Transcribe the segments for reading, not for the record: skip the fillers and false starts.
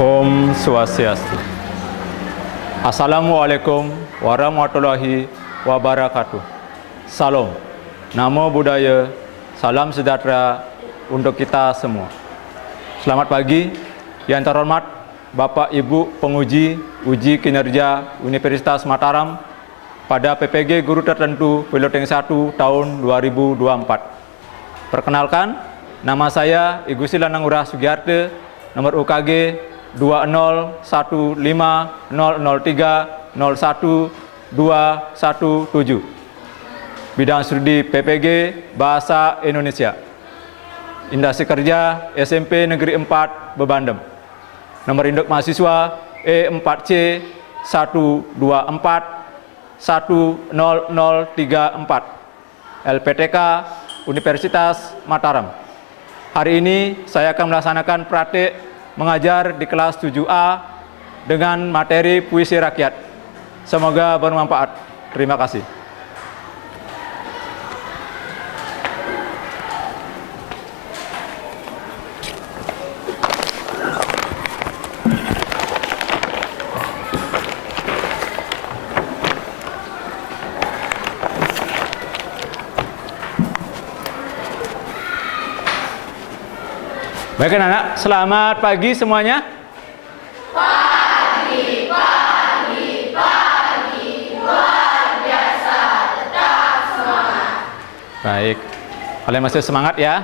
Om Swastiastu. Assalamualaikum warahmatullahi wabarakatuh. Salam, Namo Buddhaya, salam sejahtera untuk kita semua. Selamat pagi, yang terhormat Bapak Ibu penguji uji kinerja Universitas Mataram pada PPG Guru Tertentu Piloting 1 tahun 2024. Perkenalkan, nama saya I Gusti Lanang Urah Sugiyarte, nomor UKG 2015003012217. Bidang studi PPG Bahasa Indonesia. Industri kerja SMP Negeri 4 Bebandem. Nomor induk mahasiswa E4C 124 10034. LPTK Universitas Mataram. Hari ini saya akan melaksanakan praktik mengajar di kelas 7A dengan materi puisi rakyat. Semoga bermanfaat. Terima kasih. Baik anak-anak, selamat pagi semuanya. Pagi, luar biasa, tetap semangat. Baik, kalian masih semangat ya?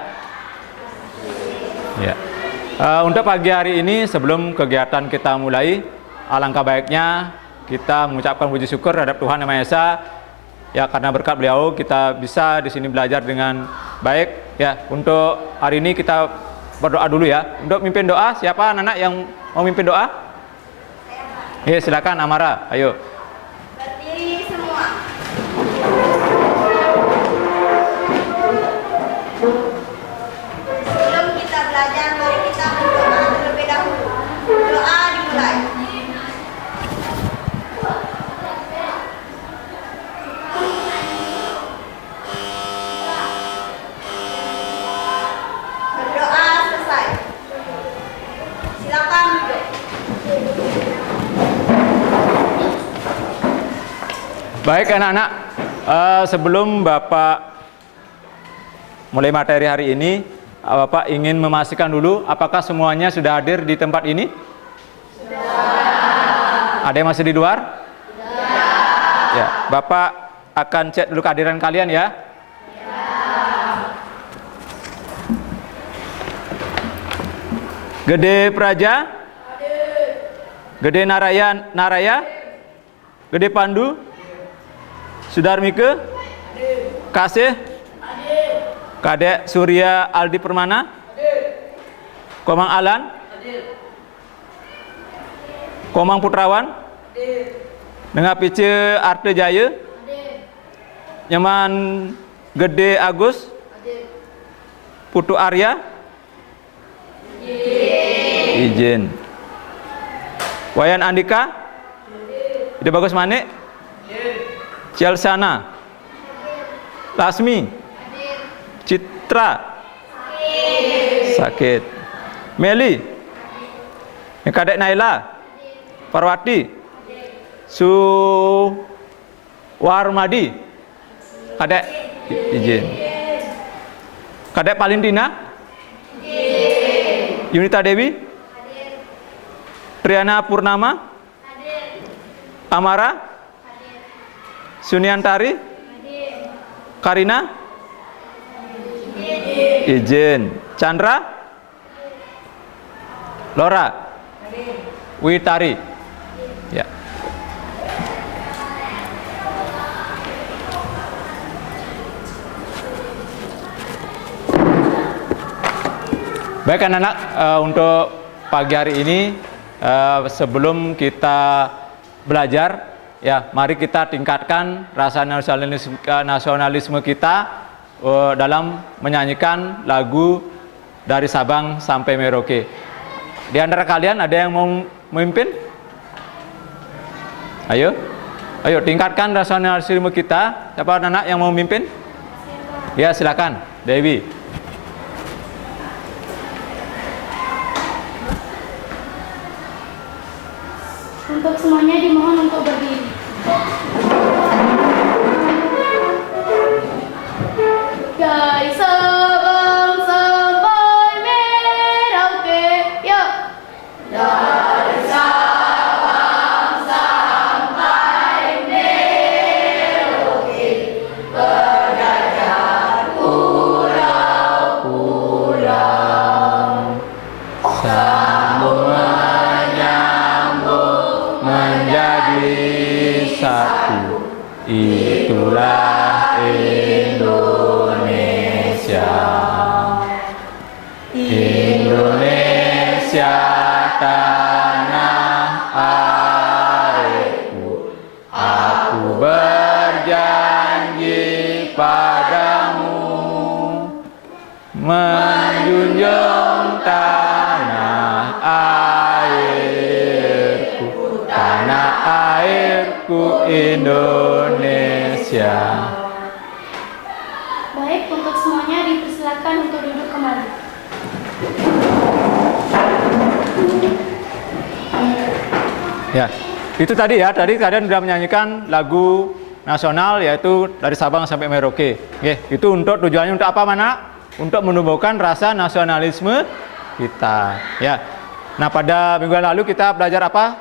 Ya. Untuk pagi hari ini sebelum kegiatan kita mulai, alangkah baiknya kita mengucapkan puji syukur terhadap Tuhan Yang Maha Esa. Ya, karena berkat beliau kita bisa di sini belajar dengan baik. Ya, untuk hari ini kita berdoa dulu ya. Untuk mimpin doa, siapa anak-anak yang mau mimpin doa? Ya, silakan Amara, ayo. Berdiri semua. Sebelum kita belajar, mari kita berdoa terlebih dahulu. Doa dimulai. Berdoa selesai. Silakan duduk. Baik anak-anak, sebelum Bapak mulai materi hari ini, Bapak ingin memastikan dulu apakah semuanya sudah hadir di tempat ini? Sudah. Ada yang masih di luar? Sudah. Ya, Bapak akan cek dulu kehadiran kalian ya. Gede Praja? Gede Naraya? Gede Pandu? Sudarmike? Kasih? Kadek Surya Aldi Permana? Komang Alan? Komang Putrawan? Dengan Pice Arte Jaya? Nyaman Gede Agus? Putu Arya? Izin. Wayan Andika? Ide Bagus Manik? Cielsana? Lasmi? Citra? Sakit. Meli? Kadek Naila? Parwati? Suwarmadi? Kadek? Izin. Kadek Palintina? Yunita Dewi? Triana Purnama? Amara? Suniantari? Karina? Izin. Chandra? Lora? Witari? Ya. Baik anak-anak, untuk pagi hari ini sebelum kita belajar, ya, mari kita tingkatkan rasa nasionalisme kita dalam menyanyikan lagu dari Sabang sampai Merauke. Di antara kalian ada yang mau memimpin? Ayo, tingkatkan rasa nasionalisme kita. Siapa anak yang mau memimpin? Ya, silakan, Dewi. Untuk semuanya dimohon untuk berdiri. Dari Sabang sampai Merauke, yuk. Dari Sabang sampai Merauke, berjajar pulau-pulau, sambung menyambung menjadi satu. Itulah Indonesia. Indonesia tanah airku. Aku berjanji padamu menjunjung tanah airku, tanah airku Indonesia. Baik, untuk semuanya dipersilakan untuk duduk kembali. Ya, itu tadi ya. Tadi kalian sudah menyanyikan lagu nasional yaitu dari Sabang sampai Merauke. Oke, itu untuk tujuannya untuk apa, Mana? Untuk menumbuhkan rasa nasionalisme kita. Ya. Nah, pada minggu lalu kita belajar apa,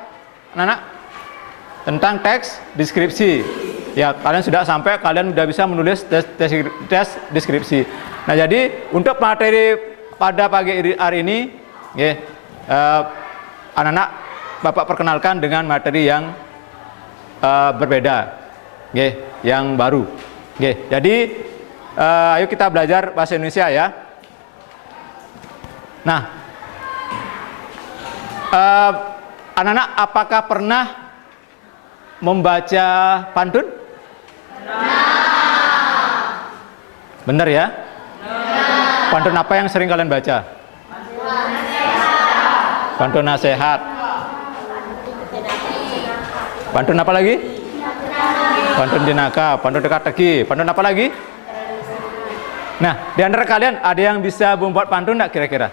anak-anak? Tentang teks deskripsi. Ya, kalian sudah sampai, kalian sudah bisa menulis tes deskripsi. Nah, jadi untuk materi pada pagi hari ini, ya, anak-anak Bapak perkenalkan dengan materi yang berbeda, yang baru. Jadi ayo kita belajar bahasa Indonesia ya. Nah, anak-anak apakah pernah membaca pantun? Benar ya? Pantun apa yang sering kalian baca? Pantun nasihat. Pantun apa lagi? Pantun jenaka, pantun teka-teki, pantun apa lagi? Nah, di antara kalian ada yang bisa membuat pantun enggak kira-kira?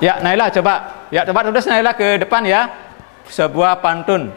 Ya, Naila coba. Ya, coba tulis Naila ke depan ya. Sebuah pantun.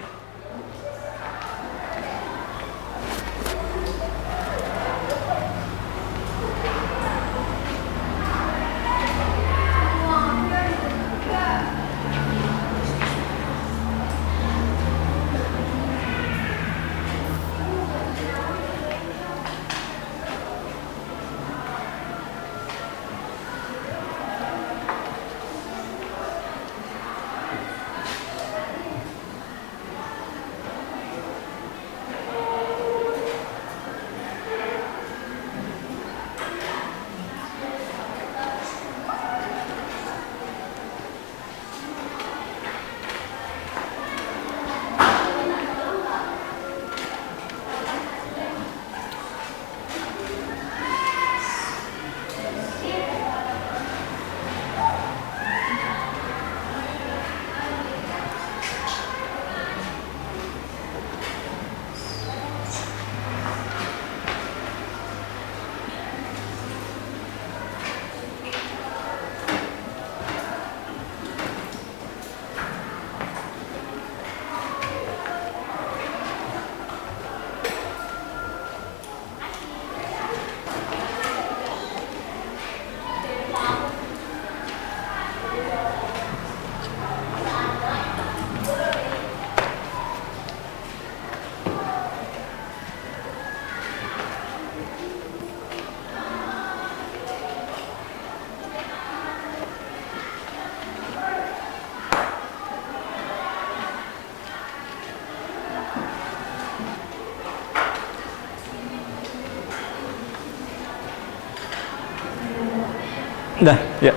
Dah, ya.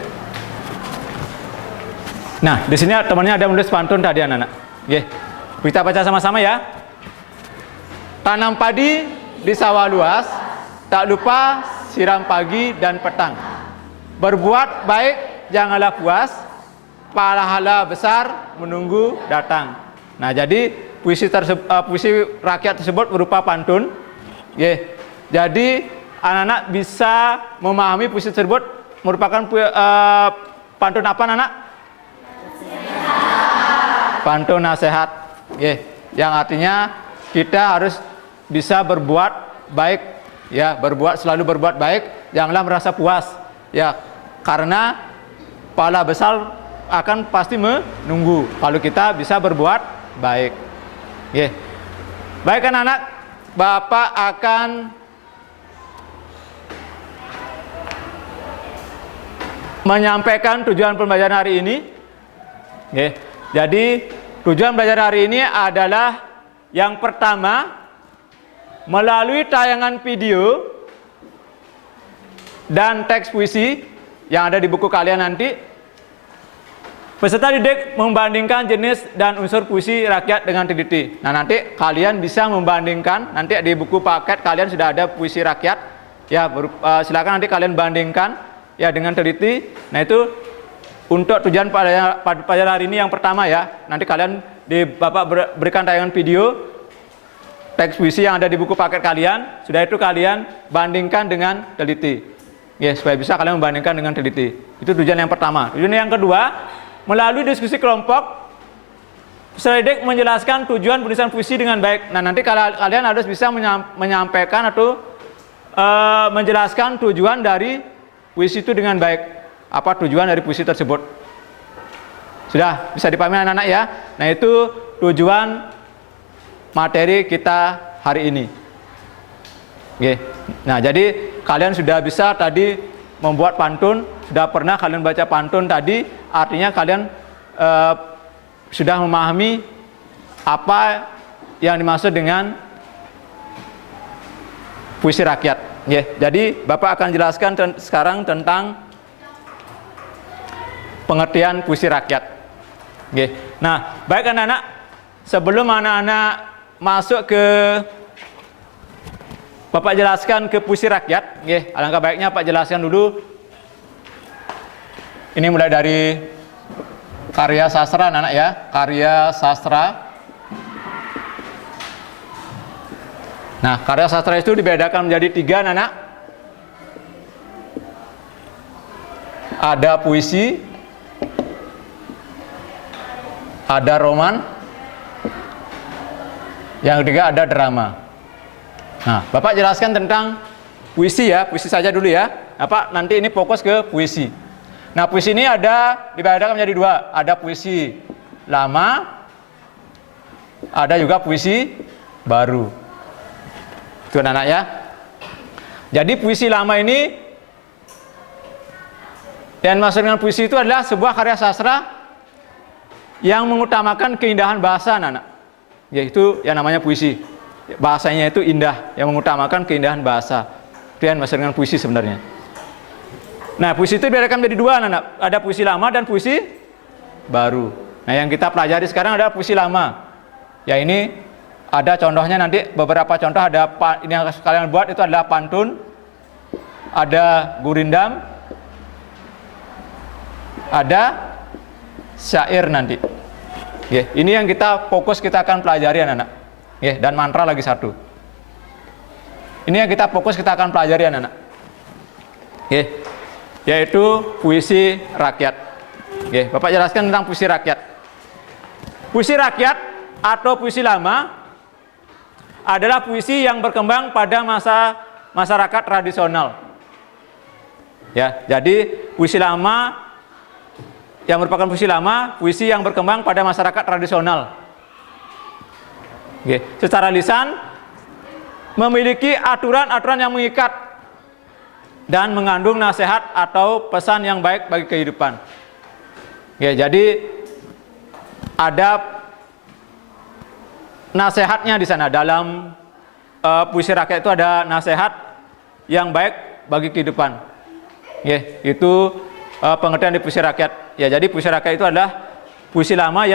Nah, di sini temannya ada menulis pantun tadi anak-anak. Oke. Kita baca sama-sama ya. Tanam padi di sawah luas, tak lupa siram pagi dan petang. Berbuat baik janganlah puas, pahala besar menunggu datang. Nah, jadi puisi rakyat tersebut berupa pantun. Jadi anak-anak bisa memahami puisi tersebut merupakan pantun apa, anak-anak? Pantun nasihat. Nggih, yang artinya kita harus bisa berbuat baik, ya, selalu berbuat baik, janganlah merasa puas, ya, karena pahala besar akan pasti menunggu kalau kita bisa berbuat baik. Nggih. Baik anak-anak, Bapak akan menyampaikan tujuan pembelajaran hari ini. Nggih. Jadi tujuan belajar hari ini adalah yang pertama, melalui tayangan video dan teks puisi yang ada di buku kalian nanti, peserta didik membandingkan jenis dan unsur puisi rakyat dengan teliti. Nah, nanti kalian bisa membandingkan, nanti di buku paket kalian sudah ada puisi rakyat, ya, silakan nanti kalian bandingkan, ya, dengan teliti. Nah, itu untuk tujuan pelajaran hari ini yang pertama, ya. Nanti kalian Bapak berikan tayangan video teks puisi yang ada di buku paket kalian. Sudah itu kalian bandingkan dengan teliti, ya, supaya bisa kalian membandingkan dengan teliti. Itu tujuan yang pertama. Tujuan yang kedua, melalui diskusi kelompok, peserta didik menjelaskan tujuan penulisan puisi dengan baik. Nah, nanti kalian harus bisa menyampaikan atau menjelaskan tujuan dari puisi itu dengan baik. Apa tujuan dari puisi tersebut? Sudah bisa dipahami anak-anak, ya? Nah, itu tujuan materi kita hari ini. Oke. Nah, jadi kalian sudah bisa tadi membuat pantun, sudah pernah kalian baca pantun tadi, artinya kalian sudah memahami apa yang dimaksud dengan puisi rakyat. Oke. Jadi Bapak akan jelaskan sekarang tentang pengertian puisi rakyat. Oke. Nah, baik anak-anak, sebelum anak-anak masuk ke Bapak jelaskan ke puisi rakyat, oke, alangkah baiknya Pak jelaskan dulu. Ini mulai dari karya sastra anak-anak, ya, karya sastra. Nah, karya sastra itu dibedakan menjadi 3 anak-anak. Ada puisi, ada roman, yang ketiga ada drama. Nah, Bapak jelaskan tentang puisi, ya, puisi saja dulu, ya. Bapak nanti ini fokus ke puisi. Nah, puisi ini dibedakan menjadi 2, ada puisi lama, ada juga puisi baru. Itu anak-anak, ya. Jadi puisi lama ini, yang maksud dengan puisi itu adalah sebuah karya sastra yang mengutamakan keindahan bahasa, anak-anak, yaitu yang namanya puisi. Bahasanya itu indah, yang mengutamakan keindahan bahasa. Itu yang maksud dengan puisi sebenarnya. Nah, puisi itu dibedakan menjadi 2, anak-anak. Ada puisi lama dan puisi baru. Nah, yang kita pelajari sekarang adalah puisi lama. Ya, ini ada contohnya nanti, beberapa contoh ada ini yang kalian buat itu adalah pantun, ada gurindam, ada syair nanti. Ini yang kita akan pelajari anak-anak. Dan mantra lagi 1. Ini yang kita akan pelajari anak-anak. Yaitu puisi rakyat. Bapak jelaskan tentang puisi rakyat. Puisi rakyat atau puisi lama adalah puisi yang berkembang pada masa masyarakat tradisional. Ya, jadi puisi lama yang merupakan puisi lama, puisi yang berkembang pada masyarakat tradisional. Secara lisan memiliki aturan-aturan yang mengikat dan mengandung nasihat atau pesan yang baik bagi kehidupan. Jadi ada nasihatnya di sana. Dalam puisi rakyat itu ada nasihat yang baik bagi kehidupan. Itu pengertian di puisi rakyat. Jadi puisi rakyat itu adalah puisi lama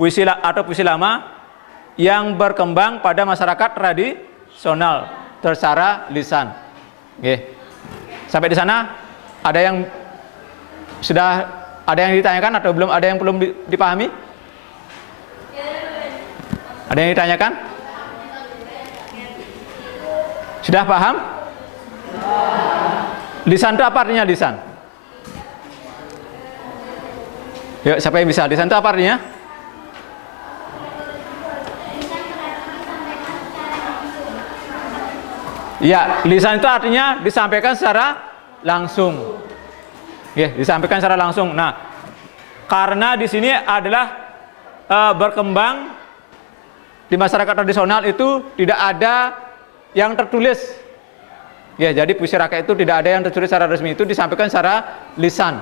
puisi lama yang berkembang pada masyarakat tradisional secara lisan. Sampai di sana ada yang ditanyakan atau belum, ada yang belum dipahami? Ada yang ditanyakan? Sudah paham? Lisan itu apa artinya lisan? Yuk, siapa yang bisa? Lisan itu apa artinya? Ya, lisan itu artinya disampaikan secara langsung. Ya, disampaikan secara langsung. Nah, karena di sini adalah berkembang di masyarakat tradisional itu tidak ada yang tertulis. Ya, jadi puisi rakyat itu tidak ada yang tertulis secara resmi, itu disampaikan secara lisan,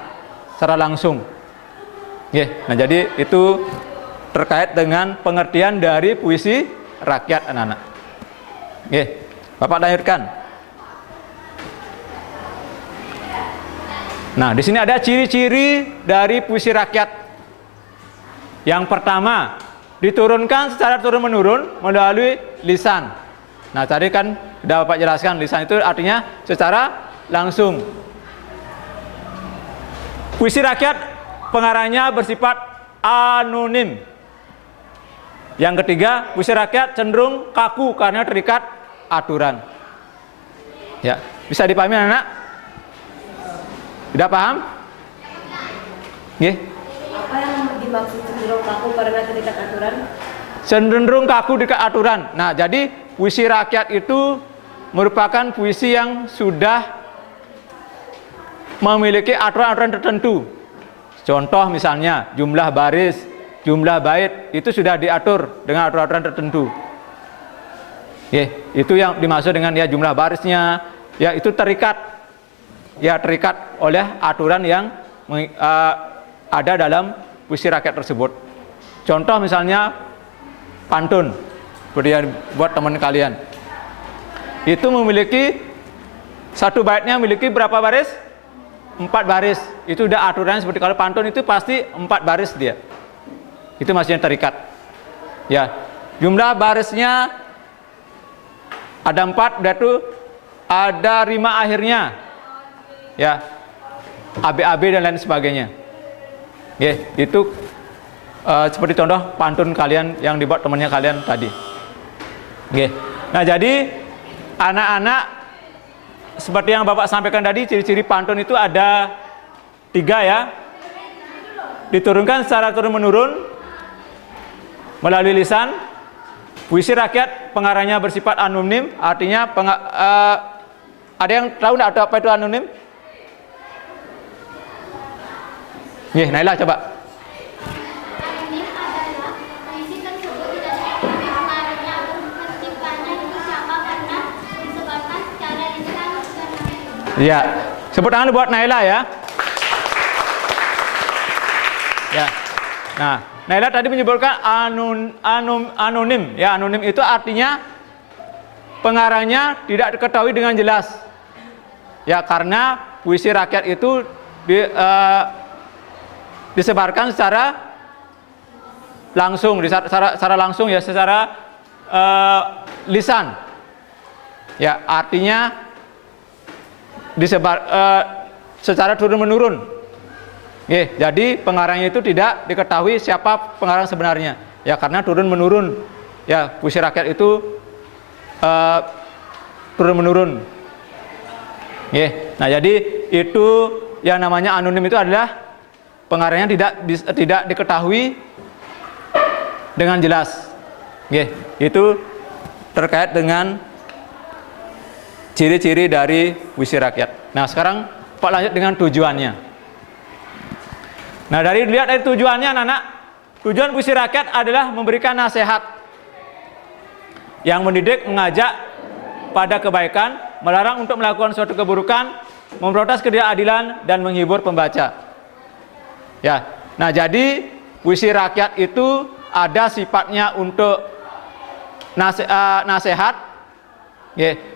secara langsung. Ya, nah jadi itu terkait dengan pengertian dari puisi rakyat anak-anak. Ya, Bapak lanjutkan. Nah, di sini ada ciri-ciri dari puisi rakyat. Yang pertama, diturunkan secara turun-menurun melalui lisan. Nah, tadi kan sudah Bapak jelaskan, lisan itu artinya secara langsung. Puisi rakyat pengarangnya bersifat anonim. Yang ketiga, puisi rakyat cenderung kaku karena terikat aturan. Ya, bisa dipahami anak-anak? Tidak paham? Nggih. Apa yang dimaksud cenderung kaku karena terikat aturan? Cenderung kaku terikat aturan. Nah, jadi puisi rakyat itu merupakan puisi yang sudah memiliki aturan-aturan tertentu. Contoh misalnya jumlah baris, jumlah bait itu sudah diatur dengan aturan-aturan tertentu. Itu yang dimaksud dengan ya jumlah barisnya, ya itu terikat. Ya terikat oleh aturan yang ada dalam puisi rakyat tersebut. Contoh misalnya pantun, seperti yang buat teman kalian. Itu memiliki satu baitnya memiliki berapa baris? 4 baris. Itu udah aturan seperti kalau pantun itu pasti 4 baris dia. Itu maksudnya terikat. Ya, jumlah barisnya ada 4, berarti ada rima akhirnya. Ya, AB-AB dan lain sebagainya. Ya, itu seperti contoh pantun kalian yang dibuat temannya kalian tadi. Oke. Nah, jadi anak-anak seperti yang Bapak sampaikan tadi, ciri-ciri pantun itu ada 3 ya. Diturunkan secara turun-menurun melalui lisan. Puisi rakyat pengarangnya bersifat anonim, artinya ada yang tahu enggak apa itu anonim? Nih, Naila coba. Anonim adalah puisi tersebut tidak diketahui pengarangnya atau penciptanya itu siapa karena disebarkan secara lisan dan langsung. Iya, sebut tangan buat Naila ya. Ya. Nah, Naila tadi menyebutkan anonim. Ya, anonim itu artinya pengarangnya tidak diketahui dengan jelas. Ya, karena puisi rakyat itu disebarkan secara langsung, secara langsung ya, secara lisan. Ya, artinya disebar secara turun-menurun. Jadi pengarangnya itu tidak diketahui siapa pengarang sebenarnya. Ya, karena turun-menurun. Ya, puisi rakyat itu turun-menurun. Nah, jadi itu yang namanya anonim itu adalah pengarangnya tidak diketahui dengan jelas. Itu terkait dengan ciri-ciri dari puisi rakyat. Nah, sekarang Pak lanjut dengan tujuannya. Nah, dilihat dari tujuannya anak-anak, tujuan puisi rakyat adalah memberikan nasihat yang mendidik, mengajak pada kebaikan, melarang untuk melakukan suatu keburukan, memprotes ketidakadilan dan menghibur pembaca. Ya, nah jadi puisi rakyat itu ada sifatnya untuk nasihat,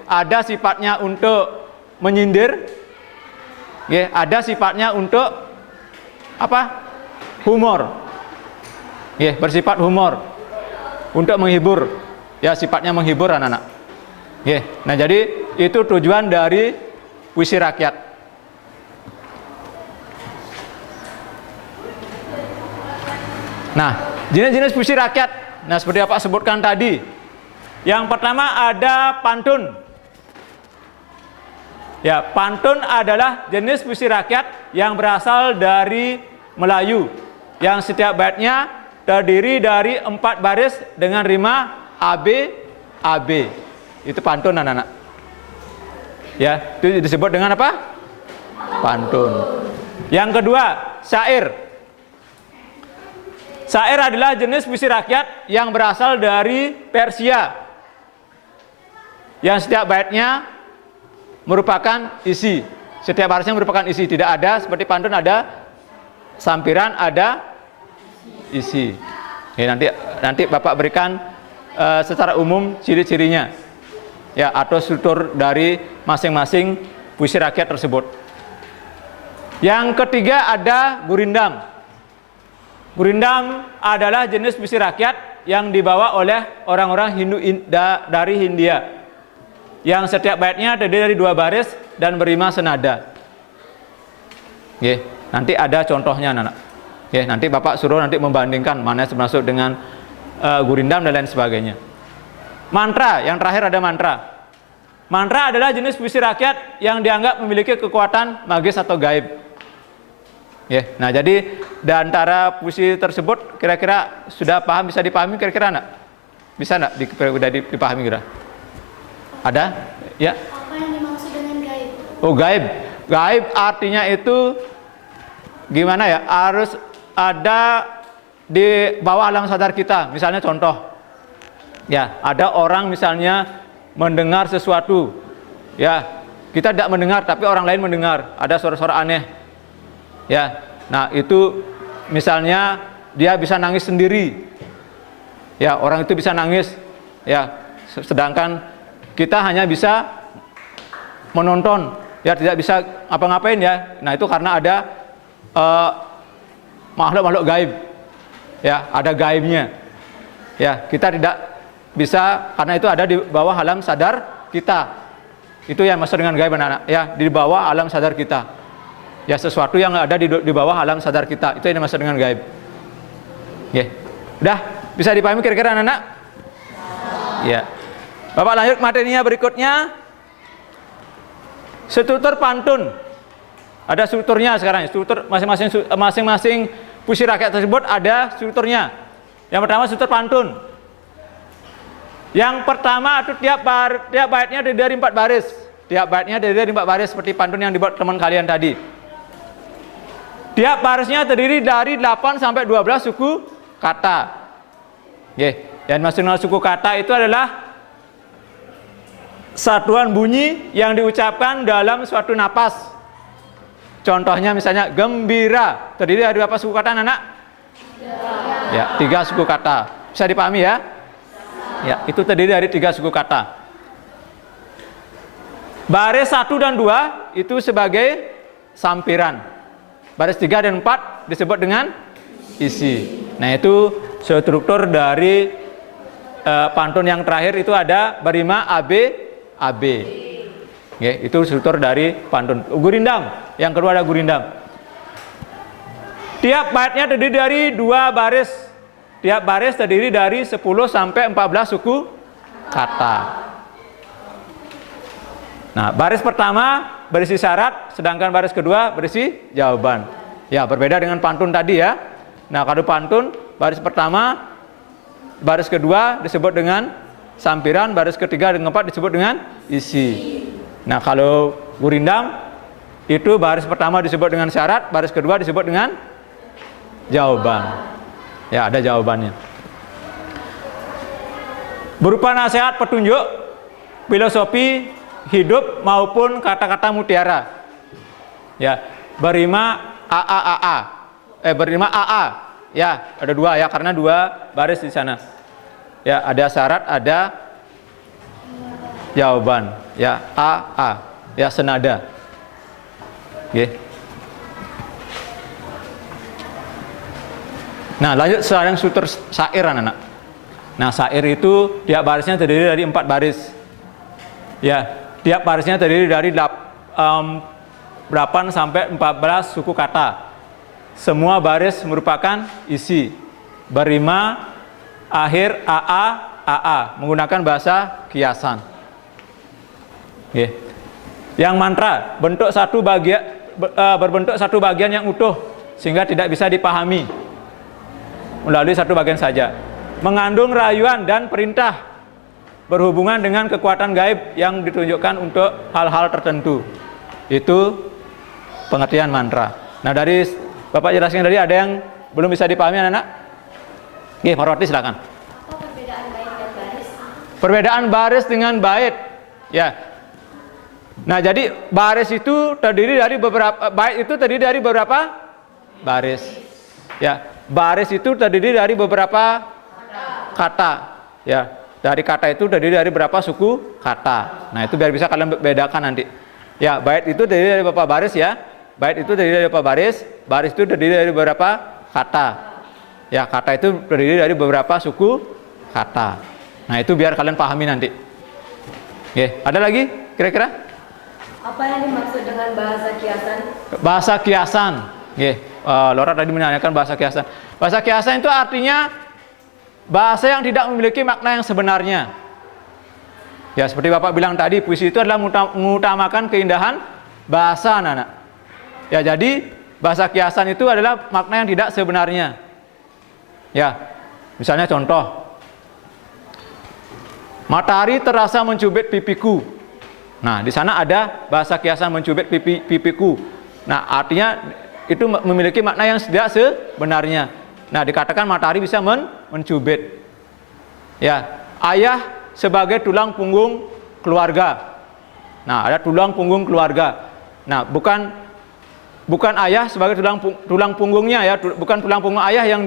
ada sifatnya untuk menyindir, ada sifatnya untuk apa? Humor, bersifat humor, untuk menghibur, ya sifatnya menghibur anak-anak. Nah jadi itu tujuan dari puisi rakyat. Nah, jenis-jenis puisi rakyat. Nah, seperti apa sebutkan tadi. Yang pertama ada pantun. Ya, pantun adalah jenis puisi rakyat yang berasal dari Melayu, yang setiap baitnya terdiri dari 4 baris dengan rima AB, AB. Itu pantun anak-anak. Ya, itu disebut dengan apa? Pantun. Yang kedua, syair. Syair adalah jenis puisi rakyat yang berasal dari Persia, yang setiap baitnya merupakan isi. Setiap barisnya merupakan isi. Tidak ada seperti pantun ada sampiran, ada isi. Ya, nanti Bapak berikan secara umum ciri-cirinya, ya, atau struktur dari masing-masing puisi rakyat tersebut. Yang ketiga ada gurindam. Gurindam adalah jenis puisi rakyat yang dibawa oleh orang-orang Hindu dari Hindia, yang setiap baitnya terdiri dari 2 baris dan berima senada. Oke, nanti ada contohnya, anak. Oke, nanti Bapak suruh nanti membandingkan mana yang termasuk dengan gurindam dan lain sebagainya. Mantra, yang terakhir ada mantra. Mantra adalah jenis puisi rakyat yang dianggap memiliki kekuatan magis atau gaib. Ya, nah jadi di antara puisi tersebut kira-kira sudah paham, bisa dipahami kira-kira enggak? Bisa enggak dipahami kira? Ada? Ya. Apa yang dimaksud dengan gaib? Oh, gaib. Gaib artinya itu gimana ya? Harus ada di bawah alam sadar kita. Misalnya contoh. Ya, ada orang misalnya mendengar sesuatu. Ya, kita tidak mendengar tapi orang lain mendengar. Ada suara-suara aneh. Ya, nah itu misalnya dia bisa nangis sendiri. Ya, orang itu bisa nangis. Ya, sedangkan kita hanya bisa menonton. Ya, tidak bisa apa-ngapain ya. Nah, itu karena ada makhluk-makhluk gaib. Ya, ada gaibnya. Ya, kita tidak bisa karena itu ada di bawah alam sadar kita. Itu yang maksud dengan gaib, anak-anak. Ya, di bawah alam sadar kita. Ya, sesuatu yang ada di bawah alam sadar kita, itu yang dimaksud dengan gaib. Oke. Udah bisa dipahami kira-kira anak-anak? Ya. Bapak lanjut materinya berikutnya. Struktur pantun. Ada strukturnya sekarang. Struktur masing-masing puisi rakyat tersebut ada strukturnya. Yang pertama struktur pantun. Yang pertama itu tiap baitnya dari 4 baris. Tiap baitnya dari 4 baris seperti pantun yang dibuat teman kalian tadi. Tiap barisnya terdiri dari 8 sampai 12 suku kata. Oke, dan masing-masing suku kata itu adalah satuan bunyi yang diucapkan dalam suatu napas. Contohnya misalnya gembira, terdiri dari berapa suku kata, anak? Ya, 3 suku kata. Bisa dipahami ya? Ya, itu terdiri dari 3 suku kata. Baris 1 dan 2 itu sebagai sampiran. Baris 3 dan 4 disebut dengan isi. Nah, itu struktur dari pantun yang terakhir itu ada berima AB, AB. Oke, itu struktur dari pantun. Gurindam, yang kedua ada gurindam. Tiap baitnya terdiri dari 2 baris. Tiap baris terdiri dari 10 sampai 14 suku kata. Nah, baris pertama berisi syarat, sedangkan baris kedua berisi jawaban. Ya, berbeda dengan pantun tadi ya. Nah, kalau pantun, baris pertama, baris kedua disebut dengan sampiran, baris ketiga dan keempat disebut dengan isi. Nah, kalau gurindam, itu baris pertama disebut dengan syarat, baris kedua disebut dengan jawaban. Ya, ada jawabannya. Berupa nasihat, petunjuk, filosofi hidup maupun kata-kata mutiara. Ya, berima berima AA. Ya, ada 2 ya karena 2 baris di sana. Ya, ada syarat, ada jawaban. Ya, AA. Ya, senada. Oke. Nah, lanjut sekarang struktur syair, anak-anak. Nah, syair itu tiap barisnya terdiri dari 4 baris. Ya, tiap barisnya terdiri dari 8 sampai 14 suku kata. Semua baris merupakan isi. Berima, akhir, AA, menggunakan bahasa kiasan. Oke. Yang mantra berbentuk satu bagian yang utuh sehingga tidak bisa dipahami melalui satu bagian saja. Mengandung rayuan dan perintah. berhubungan dengan kekuatan gaib yang ditunjukkan untuk hal-hal tertentu. Itu pengertian mantra. Nah, dari Bapak jelaskan tadi ada yang belum bisa dipahami anak-anak? Oke, Marwati silakan. Apa perbedaan bait dan baris? Perbedaan baris dengan bait. Ya. Nah, jadi baris itu terdiri dari beberapa, bait itu terdiri dari beberapa baris. Ya, baris itu terdiri dari beberapa kata. Ya, dari kata itu terdiri dari beberapa suku kata. Nah, itu biar bisa kalian bedakan nanti. Ya, bait itu terdiri dari beberapa baris ya. Bait itu terdiri dari beberapa baris. Baris itu terdiri dari beberapa kata. Ya, kata itu terdiri dari beberapa suku kata. Nah, itu biar kalian pahami nanti. Oke, ada lagi kira-kira? Apa yang dimaksud dengan bahasa kiasan? Bahasa kiasan. Oke, Laura tadi menanyakan bahasa kiasan. Bahasa kiasan itu artinya bahasa yang tidak memiliki makna yang sebenarnya. Ya, seperti Bapak bilang tadi, puisi itu adalah mengutamakan keindahan bahasa anak-anak. Ya, jadi bahasa kiasan itu adalah makna yang tidak sebenarnya. Ya, misalnya contoh. Matahari terasa mencubit pipiku. Nah, di sana ada bahasa kiasan mencubit pipiku. Nah, artinya itu memiliki makna yang tidak sebenarnya. Nah, dikatakan matahari bisa mencubit. Ya, ayah sebagai tulang punggung keluarga. Nah, ada tulang punggung keluarga. Nah, bukan ayah sebagai tulang punggungnya ya, bukan tulang punggung ayah yang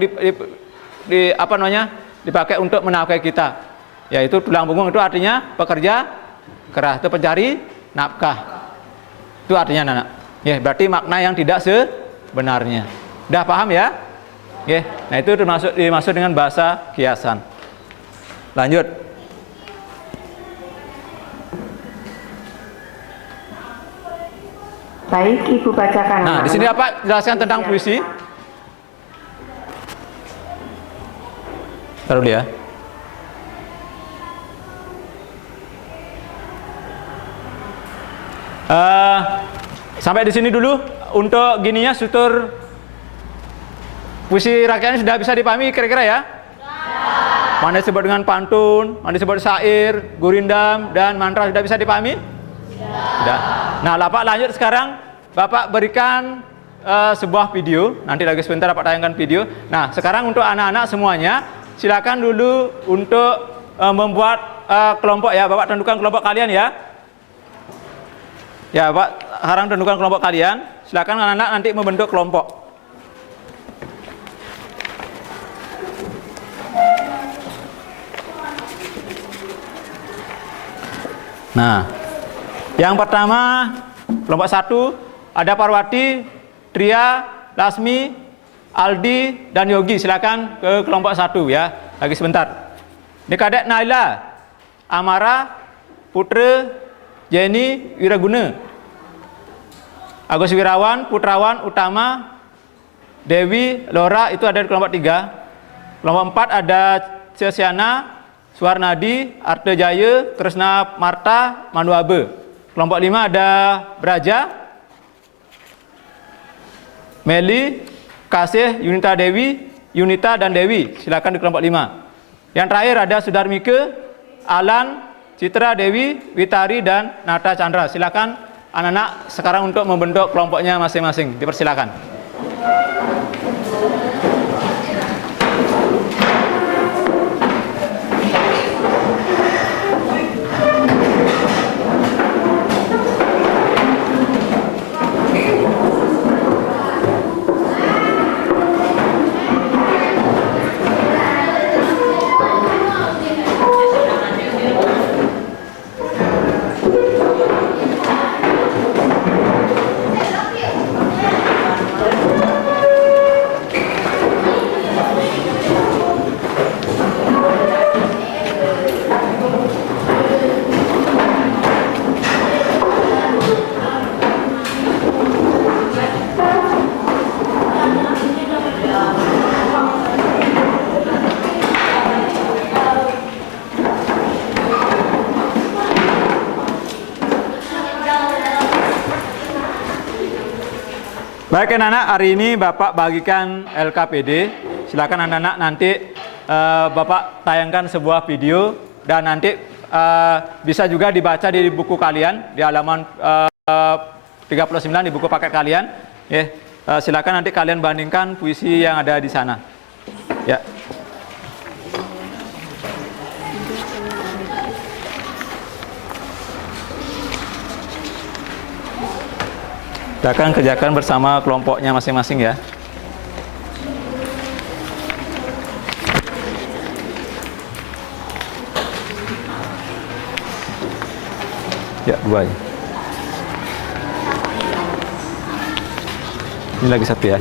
dipakai untuk menafkahi kita. Yaitu tulang punggung itu artinya pekerja keras, itu pencari nafkah. Itu artinya anak. Ya, berarti makna yang tidak sebenarnya. Udah paham ya? Oke. Nah, itu dimaksud dengan bahasa kiasan. Lanjut. Baik, Ibu bacakan. Nah, di sini apa jelaskan tentang puisi? Taruh ya. Sampai di sini dulu untuk gininya struktur puisi rakyatnya sudah bisa dipahami kira-kira ya? Mana disebut dengan pantun, mana disebut syair, gurindam, dan mantra sudah bisa dipahami? Sudah. Nah, Bapak lanjut sekarang. Bapak berikan sebuah video. Nanti lagi sebentar Bapak tayangkan video. Nah, sekarang untuk anak-anak semuanya, silakan dulu untuk membuat kelompok ya. Bapak tentukan kelompok kalian ya. Ya, Pak, sekarang tentukan kelompok kalian. Silakan anak-anak nanti membentuk kelompok. Nah, yang pertama kelompok 1 ada Parwati, Tria, Lasmi, Aldi, dan Yogi. Silakan ke kelompok 1 ya. Lagi sebentar. Ini Kadek Naila, Amara, Putra, Jenny, Wiraguna, Agus Wirawan, Putrawan, Utama, Dewi, Laura, itu ada di kelompok 3. Kelompok 4 ada Cesiana, Suwarnadi, Arte Jaya, Kresna Marta, Manuabe. Kelompok 5 ada Braja, Meli, Kasih, Yunita Dewi, Yunita dan Dewi. Silakan di kelompok 5. Yang terakhir ada Sudarmike, Alan, Citra Dewi, Witari, dan Nata Chandra. Silakan anak-anak sekarang untuk membentuk kelompoknya masing-masing. Dipersilakan. Baik anak-anak, hari ini Bapak bagikan LKPD. Silakan anak-anak nanti Bapak tayangkan sebuah video dan nanti bisa juga dibaca di buku kalian di halaman 39 di buku paket kalian. Silakan nanti kalian bandingkan puisi yang ada di sana. Ya. Silakan kerjakan bersama kelompoknya masing-masing ya. Ya, 2 ya. Ini lagi 1 ya.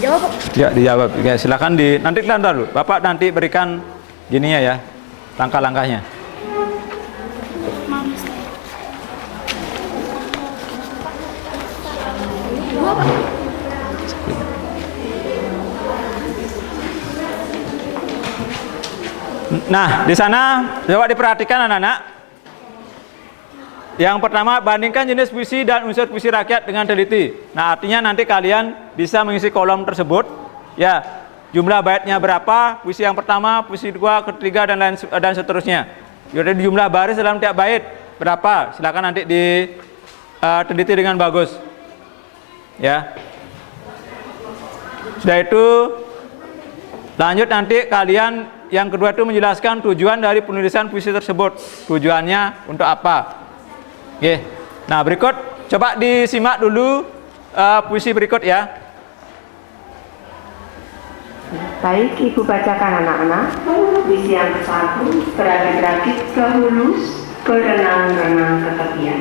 Dijawab, Pak. Ya, dijawab. Ya, silakan nanti dulu. Bapak nanti berikan gininya ya, langkah-langkahnya. Nah, di sana coba diperhatikan anak-anak. Yang pertama, bandingkan jenis puisi dan unsur puisi rakyat dengan teliti. Nah, artinya nanti kalian bisa mengisi kolom tersebut. Ya, jumlah baitnya berapa, puisi yang pertama, puisi kedua, ketiga, dan seterusnya. Jadi jumlah baris dalam tiap bait berapa? Silakan nanti diteliti dengan bagus. Ya. Sudah itu, lanjut nanti kalian yang kedua itu menjelaskan tujuan dari penulisan puisi tersebut. Tujuannya untuk apa? Oke. Nah, berikut coba disimak dulu puisi berikut ya. Baik, Ibu bacakan anak-anak. Puisi yang ke-1, berakit-rakit ke hulu, berenang-renang ke tepian.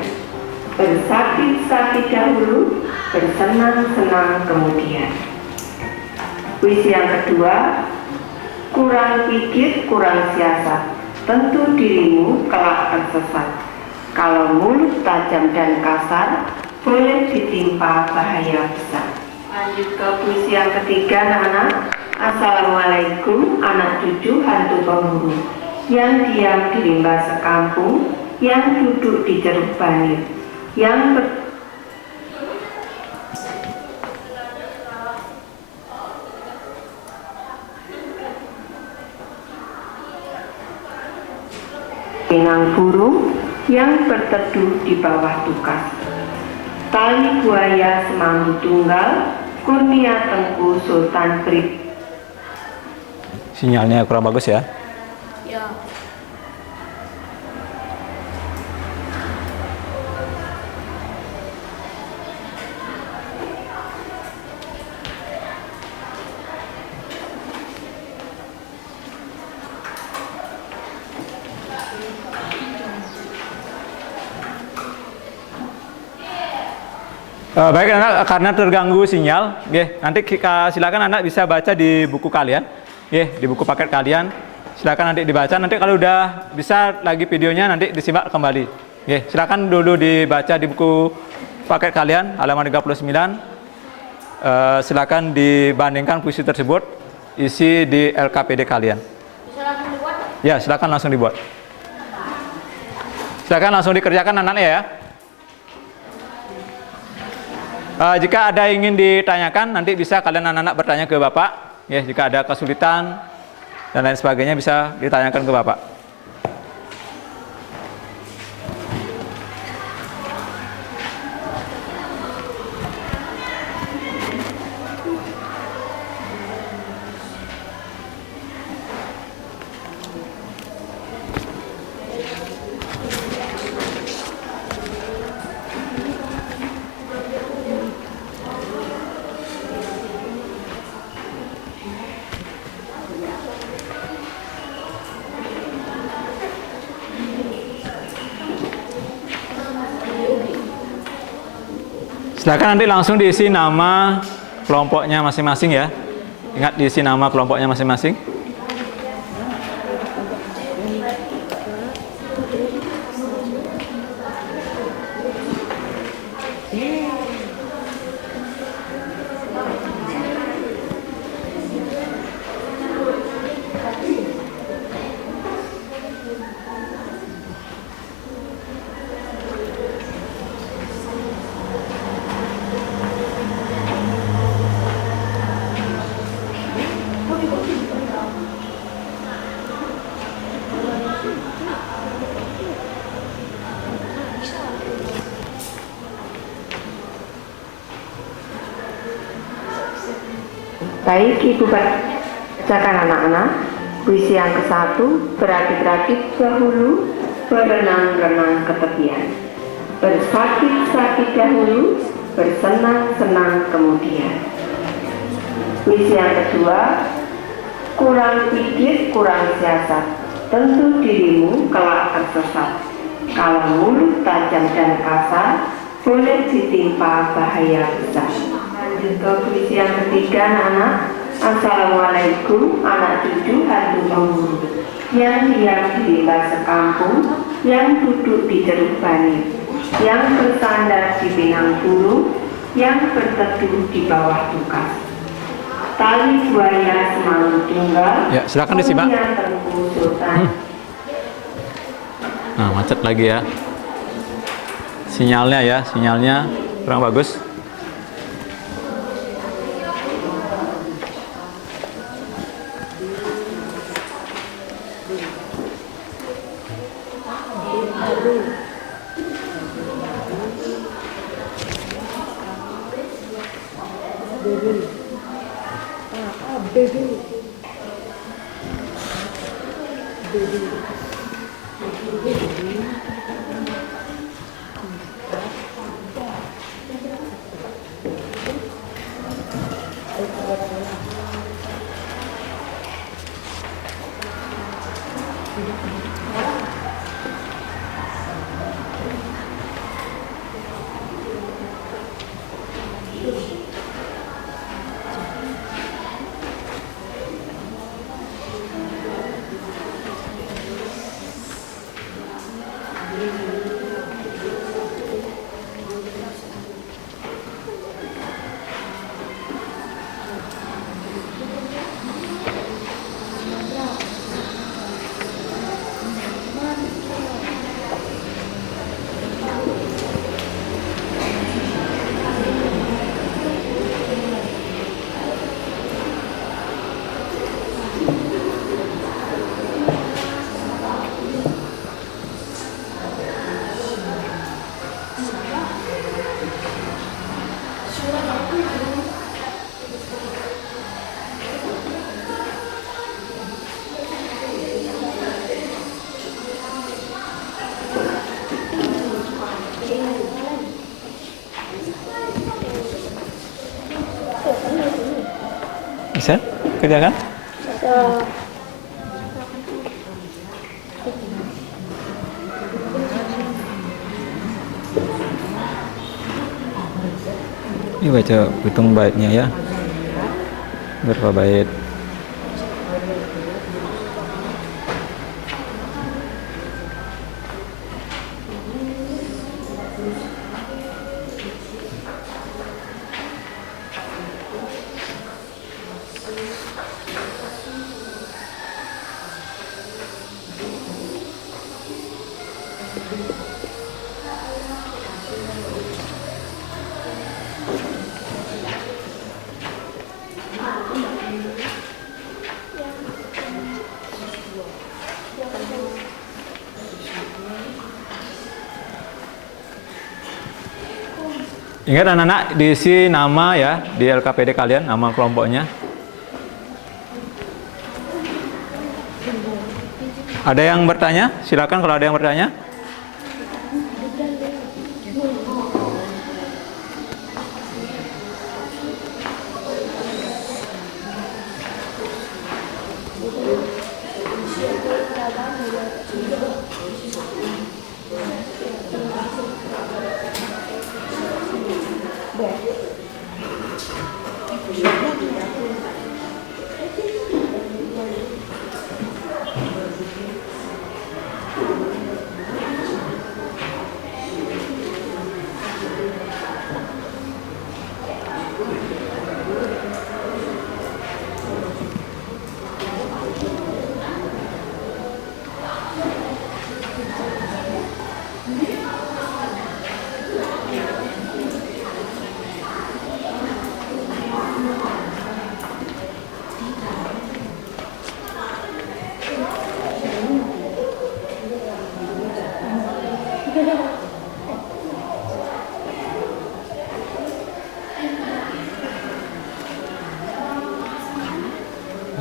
Bersakit-sakit dahulu, bersenang-senang kemudian. Puisi yang kedua, kurang pikir, kurang siasat, tentu dirimu kelak tersesat. Kalau mulut tajam dan kasar, boleh ditimpa bahaya besar. Lanjut ke puisi yang ketiga, anak-anak. Assalamualaikum, anak cucu hantu pemburu, yang diam di limbah sekampung, yang duduk di jeruk banir, yang inang burung yang berteduh di bawah tukas. Tali buaya semanggi tunggal, kurnia tengku Sultan Brit. Sinyalnya kurang bagus ya. Ya. Baik anak, karena terganggu sinyal, nanti silakan anak bisa baca di buku kalian, di buku paket kalian. Silakan nanti dibaca. Nanti kalau udah bisa lagi videonya nanti disimak kembali. Silakan dulu dibaca di buku paket kalian halaman 39. Silakan dibandingkan puisi tersebut isi di LKPD kalian. Bisa langsung dibuat? Ya, silakan langsung dibuat. Silakan langsung dikerjakan anak-anak ya. Jika ada yang ingin ditanyakan, nanti bisa kalian anak-anak bertanya ke Bapak. Jika ada kesulitan dan lain sebagainya bisa ditanyakan ke Bapak. Silakan nanti langsung diisi nama kelompoknya masing-masing ya. Ingat diisi nama kelompoknya masing-masing. Baik, Ibu bacakan anak-anak. Puisi yang ke-1, berakit-rakit dahulu, berenang-renang ke tepian. Bersakit-sakit dahulu, bersenang-senang kemudian. Puisi yang kedua, kurang pikir, kurang siasat, tentu dirimu kelak tersesat. Kalau mulut tajam dan kasar, boleh ditimpa bahaya besar. Lanjut ke puisi yang ketiga, anak-anak. Assalamualaikum, anak cucu hantu pemburu, yang diam di limba sekampung, yang duduk di Jeruk Bani, yang bersandar di Pinang Buru, yang berteduh di bawah tukas. Tali buaya semanggu tunggal. Ya, silakan disimak. Tengku Sultan. Nah, macet lagi ya. Sinyalnya kurang bagus. Bisa kerjakan? Ini baca hitung baitnya ya. Berapa bait? Ingat anak-anak, diisi nama ya di LKPD kalian, nama kelompoknya. Ada yang bertanya? Silakan kalau ada yang bertanya.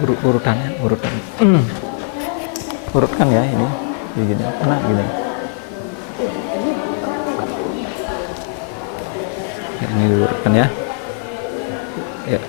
urutannya, urutan. Urutkan ya ini. Gini. Mana gini. Ya, ini diurutkan ya. Ya.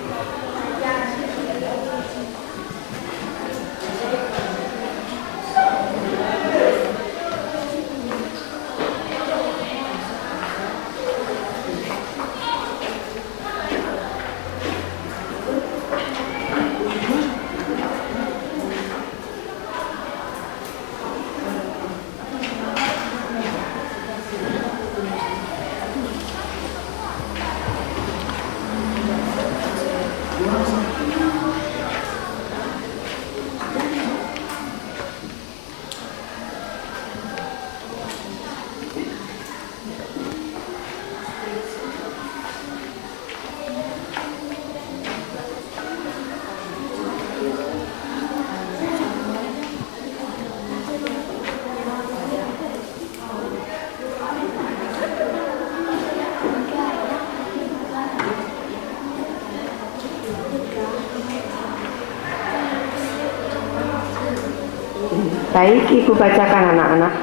Baik, Ibu bacakan anak-anak.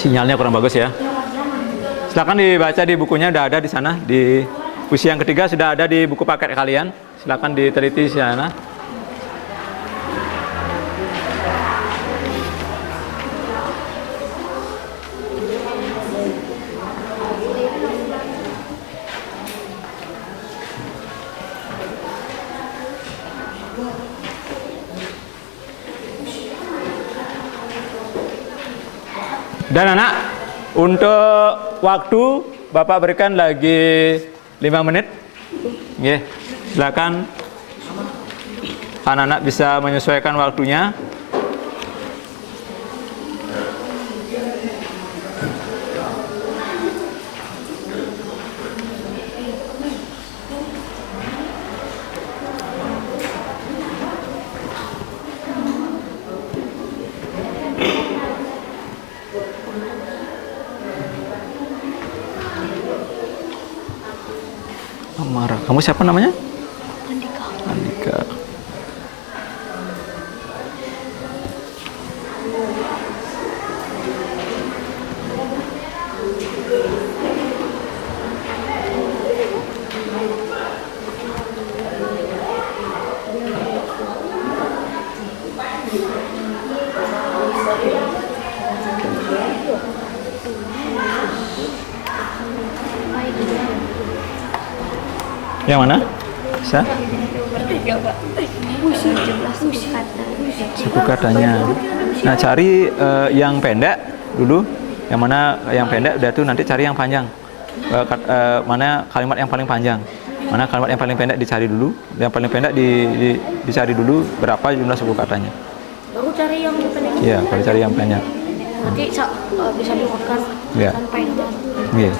Sinyalnya kurang bagus ya. Silakan dibaca di bukunya, sudah ada di sana. Di puisi yang ketiga sudah ada di buku paket kalian. Silakan diteliti di sana. Dan anak, untuk waktu Bapak berikan lagi 5 menit. Nggih, silakan anak-anak bisa menyesuaikan waktunya. Marah. Kamu siapa namanya? Andika. Andika. Yang mana? Bisa? Suku katanya. Nah, cari yang pendek dulu. Yang mana yang pendek, udah tuh nanti cari yang panjang. Mana kalimat yang paling panjang. Mana kalimat yang paling pendek dicari dulu. Yang paling pendek dicari dulu berapa jumlah suku katanya. Baru cari yang pendek. Iya, kalau cari yang pendek. Nanti bisa dimakan Iya. sampai dengan. Iya.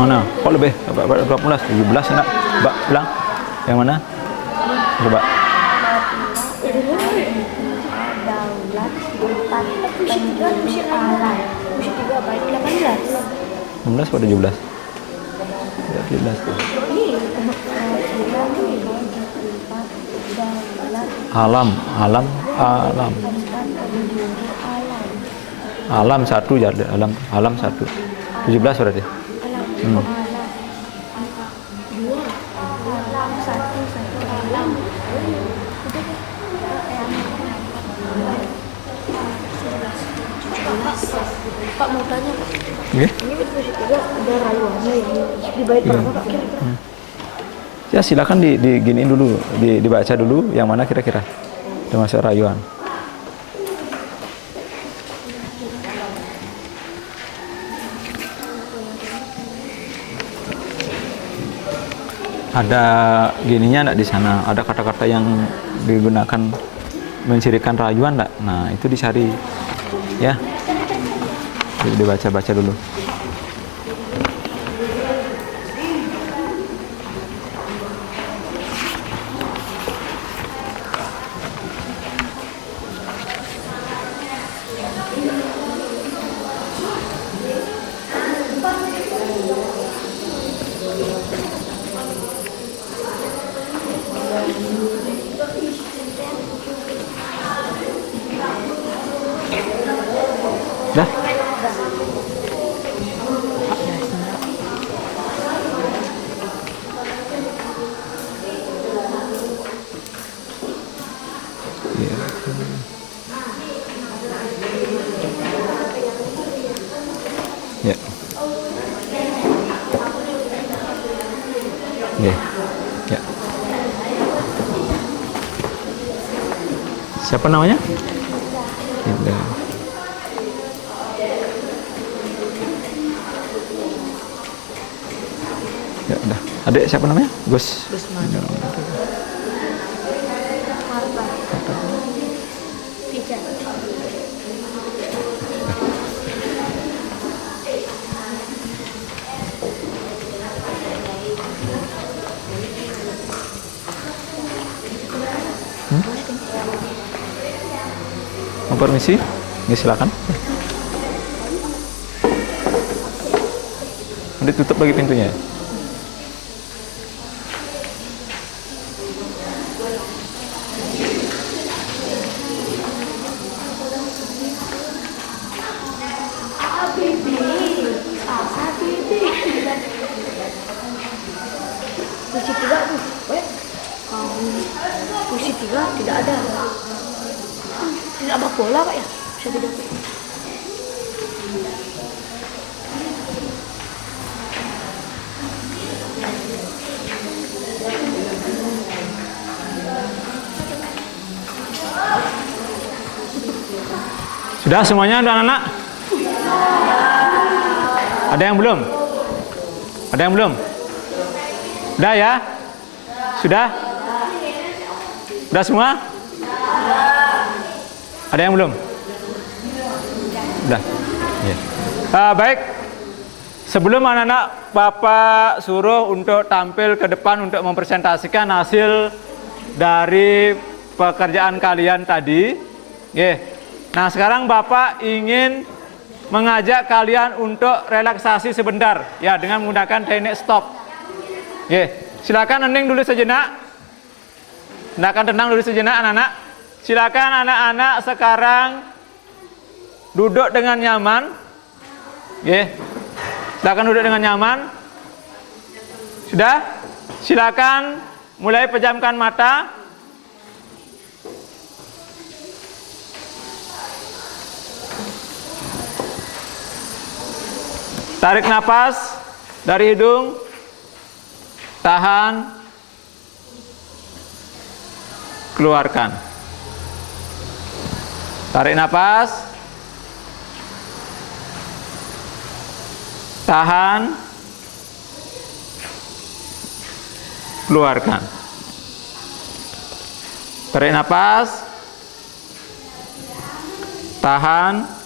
Mana? Kok lebih? Berapa belas? 17 nak? Mbak bilang? Yang mana? Coba. Puisi 3 baik 18. 16 atau 17? 17. Alam. Alam satu ya, alam satu. 17 berarti. Pak mau tanya Pak. Nggih. Ini puisi 3 ada rayuannya yang di bait berapa Pak kira-kira? Ya silakan diginiin dulu, dibaca dulu yang mana kira-kira termasuk rayuan. Ada gininya enggak di sana? Ada kata-kata yang digunakan mencirikan rayuan enggak? Nah, itu dicari. Ya. Dibaca-baca dulu. Dah. Ya. Ya. Ya. Siapa namanya? Indah. Ya udah. Adik siapa namanya? Gus. Gusman. Pijar. Mau permisi? Ya, silakan. Udah tutup lagi pintunya. Kursi 3 tuh, kursi 3 tidak ada. Tidak ada bola Pak ya? Bisa tidak? Sudah semuanya, udah anak-anak? Ada yang belum? Ada yang belum? Udah ya? Sudah? Udah semua? Ada yang belum? Udah. Ya. Baik. Sebelum anak-anak Bapak suruh untuk tampil ke depan untuk mempresentasikan hasil dari pekerjaan kalian tadi. Nah, sekarang Bapak ingin mengajak kalian untuk relaksasi sebentar ya dengan menggunakan teknik stop. Silakan hening dulu sejenak. Silakan tenang dulu sejenak anak-anak. Silakan anak-anak sekarang duduk dengan nyaman. Silakan duduk dengan nyaman. Sudah? Silakan mulai pejamkan mata. Tarik napas dari hidung. Tahan. Keluarkan. Tarik napas. Tahan. Keluarkan. Tarik napas. Tahan.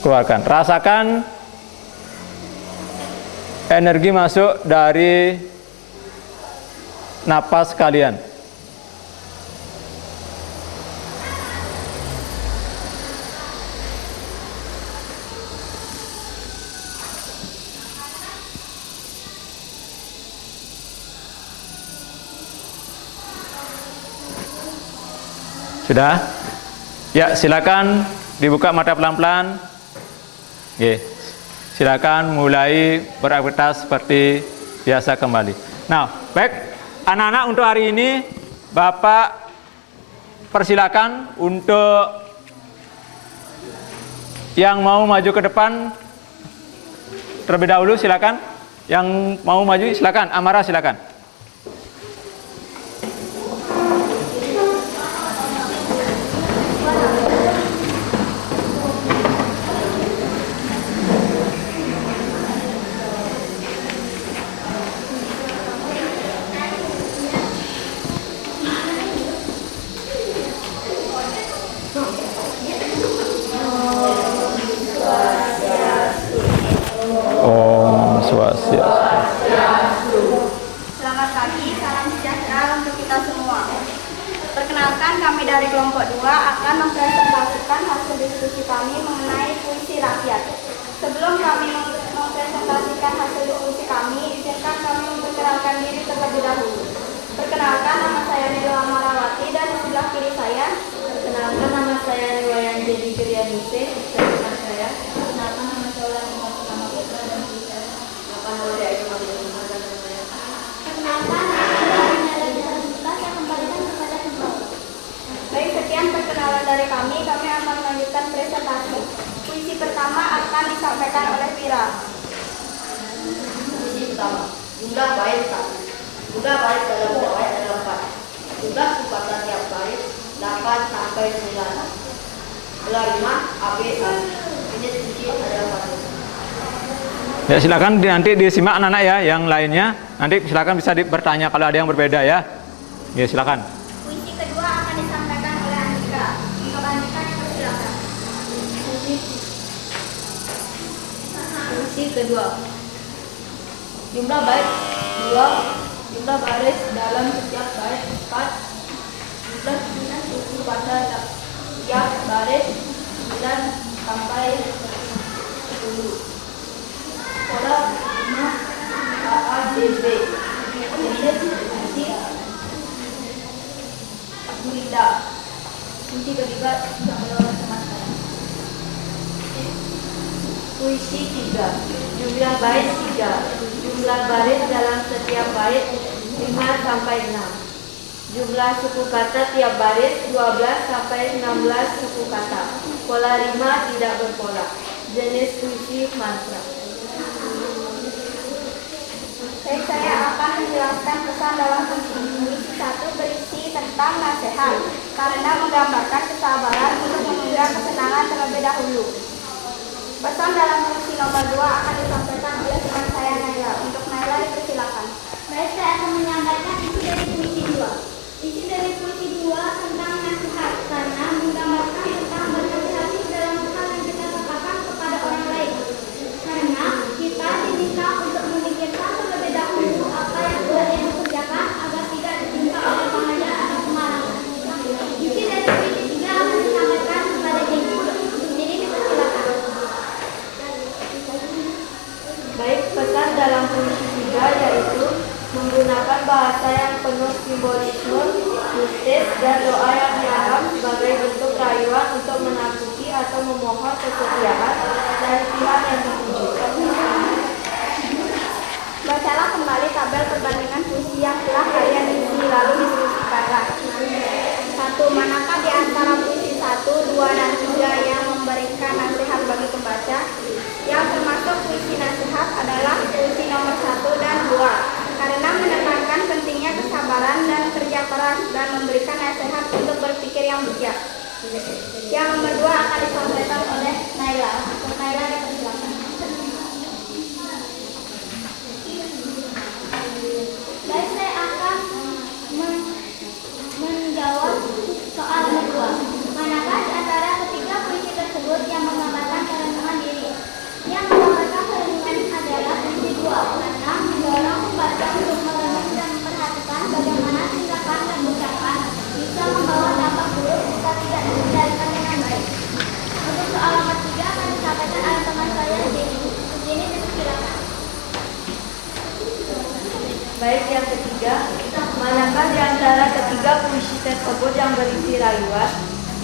Keluarkan. Rasakan energi masuk dari napas kalian. Sudah? Ya, silakan dibuka mata pelan-pelan. Silakan mulai beraktivitas seperti biasa kembali. Nah, baik, anak-anak untuk hari ini Bapak persilakan untuk yang mau maju ke depan terlebih dahulu, silakan. Yang mau maju silakan. Amara silakan. Om Swastiastu. Selamat pagi, salam sejahtera untuk kita semua. Perkenalkan, kami dari kelompok 2 akan mempresentasikan hasil diskusi kami mengenai puisi rakyat. Sebelum kami mempresentasikan hasil diskusi kami, izinkan kami memperkenalkan diri terlebih dahulu. Perkenalkan, nama saya Nilo Amarawati dan di sebelah kiri saya. Perkenalkan, nama saya Riwayan Jadi Kriyanise. Perkenalkan saya. Perkenalkan, nama saya Ulan Nama Putra dan di saya. Perkenalkan, saya Nela Dita. Saya kembalikan kepada Tembok. Baik, sekian perkenalan dari kami. Kami akan melanjutkan presentasi. Puisi pertama akan disampaikan oleh Vira. Puisi pertama. Jumlah bait 1. Jumlah bait dalam bait ada 4. Jumlah kekuatan tiap bait 8 sampai 9. Bola 5 ABC. Ini puisi ada 4. Ya silakan nanti disimak anak-anak ya, yang lainnya nanti silakan bisa bertanya kalau ada yang berbeda ya. Ya silakan. Puisi kedua akan disampaikan oleh Andika. Untuk Andika dipersilakan. Puisi kedua. Jumlah bait 2. Jumlah baris dalam setiap bait 4. Jumlah suku kata tiap baris 9 sampai 10. Pola 5 AADB. Jenis puisi gurita. Puisi ketiga disampaikan oleh teman saya. Puisi 3. Jumlah bait 3. Jumlah baris dalam setiap bait 5 sampai 6. Jumlah suku kata tiap baris 12 sampai 16 suku kata. Pola 5 tidak berpola. Jenis puisi mantra. Baik, saya akan menjelaskan pesan dalam puisi. Puisi 1 berisi tentang nasihat karena menggambarkan kesabaran untuk menunda kesenangan terlebih dahulu. Pesan dalam puisi nomor 2 akan disampaikan oleh teman saya Naila. Untuk Naila dipersilakan. Baik, saya akan menyampaikan isi dari puisi 2. Isi dari puisi 2 tentang nasihat karena menggambarkan tentang berhati-hati dalam hal yang kita katakan kepada orang lain. Karena kita diminta untuk memikirkan terlebih dahulu apa yang sudah kita kerjakan agar tidak ditimpa oleh bahaya atau kemalangan. Isi dari puisi 3 akan disampaikan kepada Jenny. Jadi dipersilakan. Baik, pesan dalam puisi 3 yaitu menggunakan bahasa yang penuh simbolisme, mistis, dan doa yang dianggap sebagai bentuk rayuan untuk menakuti atau memohon kesetiaan dari pihak yang dituju. Bacalah kembali tabel perbandingan puisi yang telah kalian isi lalu diskusikanlah. 1. Manakah di antara puisi 1, 2, dan 3 yang memberikan nasihat bagi pembaca? Yang termasuk puisi nasihat adalah puisi nomor 1 dan 2 karena menekankan pentingnya kesabaran dan kerja keras dan memberikan nasihat untuk berpikir yang bijak. Yang nomor 2 akan disampaikan oleh Naila. Untuk Naila dipersilakan. Baik, saya akan menjawab soal nomor 2. Manakah di antara ketiga puisi tersebut yang menggambarkan kerendahan diri? Yang menggambarkan kerendahan adalah puisi 2 karena mendorong pembaca untuk merenung dan memperhatikan bagaimana tindakan dan ucapan bisa membawa dampak buruk jika tidak dikendalikan dengan baik. Untuk soal nomor 3 akan disampaikan oleh teman saya Jenny. Jenny dipersilakan. Baik, yang ketiga, manakah di antara ketiga puisi tersebut yang berisi rayuan?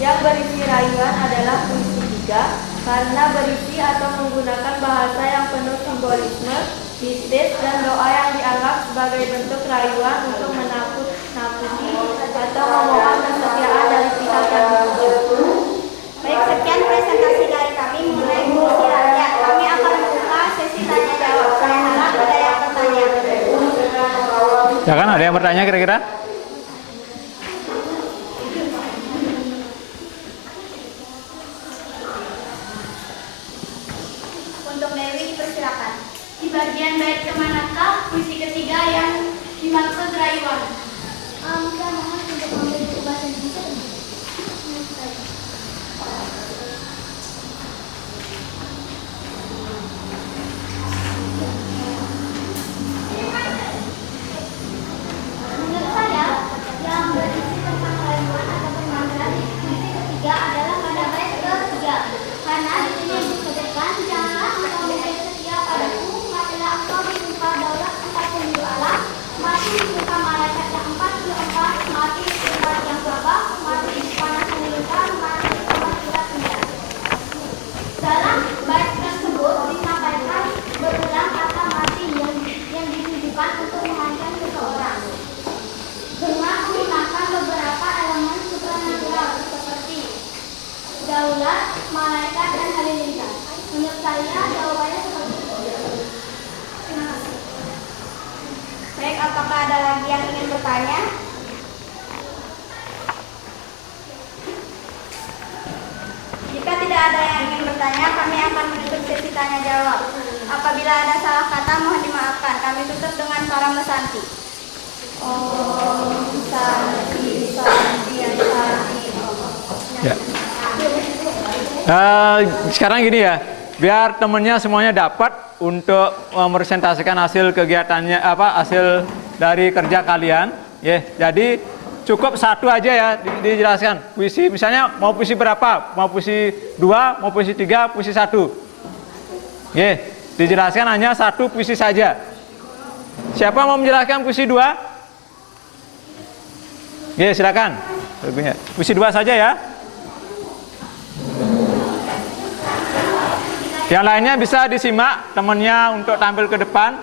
Yang berisi rayuan adalah puisi 3 karena berisi atau menggunakan bahasa yang penuh simbolisme, mistis, dan doa yang dianggap sebagai bentuk rayuan untuk menakut-nakuti atau memohon kesetiaan dari pihak yang dituju. Baik, sekian presentasi dari kami mengenai puisi rakyat. Kami akan membuka sesi tanya jawab. Saya harap ada yang Ya kan, ada yang bertanya kira-kira? Untuk Dewi dipersilakan. Di bagian bait kemanakah puisi ketiga yang dimaksud rayuan? Saya mohon untuk mengambil buku bahasa Indonesia. Menurut saya, yang berisi tentang rayuan atau permainan di puisi ketiga adalah pada bait ketiga. Karena di sini disebutkan janganlah engkau menjadi setia padaku, marilah engkau ditimpa daulat 40 alam, mati ditimpa malaikat yang 44, mati ditimpa yang berapa, mati dipanas halilintar, mati ditimpa surat penjara. Dalam bait tersebut disampaikan berulang kata mati yang ditujukan untuk mengancam seseorang dengan menggunakan beberapa elemen supranatural seperti daulat, malaikat, dan halilintar. Menurut saya jawabannya seperti itu. Terima kasih. Baik, apakah ada lagi yang ingin bertanya? Jika tidak ada yang ingin bertanya, kami akan menutup sesi tanya jawab. Apabila ada salah kata, mohon dimaafkan. Kami tutup dengan para mesanti. Om Santi Santi Santi. Ya. Sekarang gini ya, biar temennya semuanya dapat untuk merepresentasikan hasil kegiatannya, hasil dari kerja kalian. Ya, jadi cukup satu aja ya dijelaskan. Puisi misalnya mau puisi berapa? Mau puisi 2, mau puisi 3, puisi 1. Ya, dijelaskan hanya satu puisi saja. Siapa mau menjelaskan puisi 2? Ya, silakan. Puisi 2 saja ya. Yang lainnya bisa disimak temannya untuk tampil ke depan.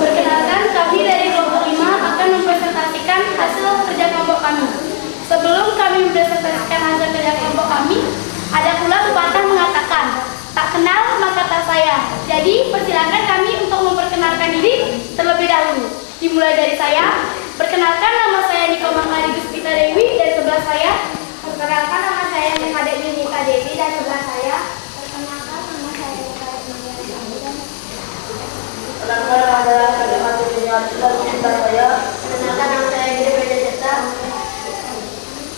Perkenalkan, kami dari kelompok 5 akan mempresentasikan hasil kerja kelompok kami. Sebelum kami mempresentasikan hasil kerja kelompok kami, ada pula pepatah mengatakan, tak kenal maka tak sayang. Jadi, persilakan kami untuk memperkenalkan diri terlebih dahulu. Dimulai dari saya. Perkenalkan, nama saya Niko Mangari Guspita Dewi, dan sebelah saya. Perkenalkan, nama saya Nikade Yunita Dewi, dan sebelah saya. Perkenalkan, nama saya Eka Emilia. Perkenalkan adalah kalimat tujuan dan cinta saya. Perkenalkan nama saya Gede Beda Jasa.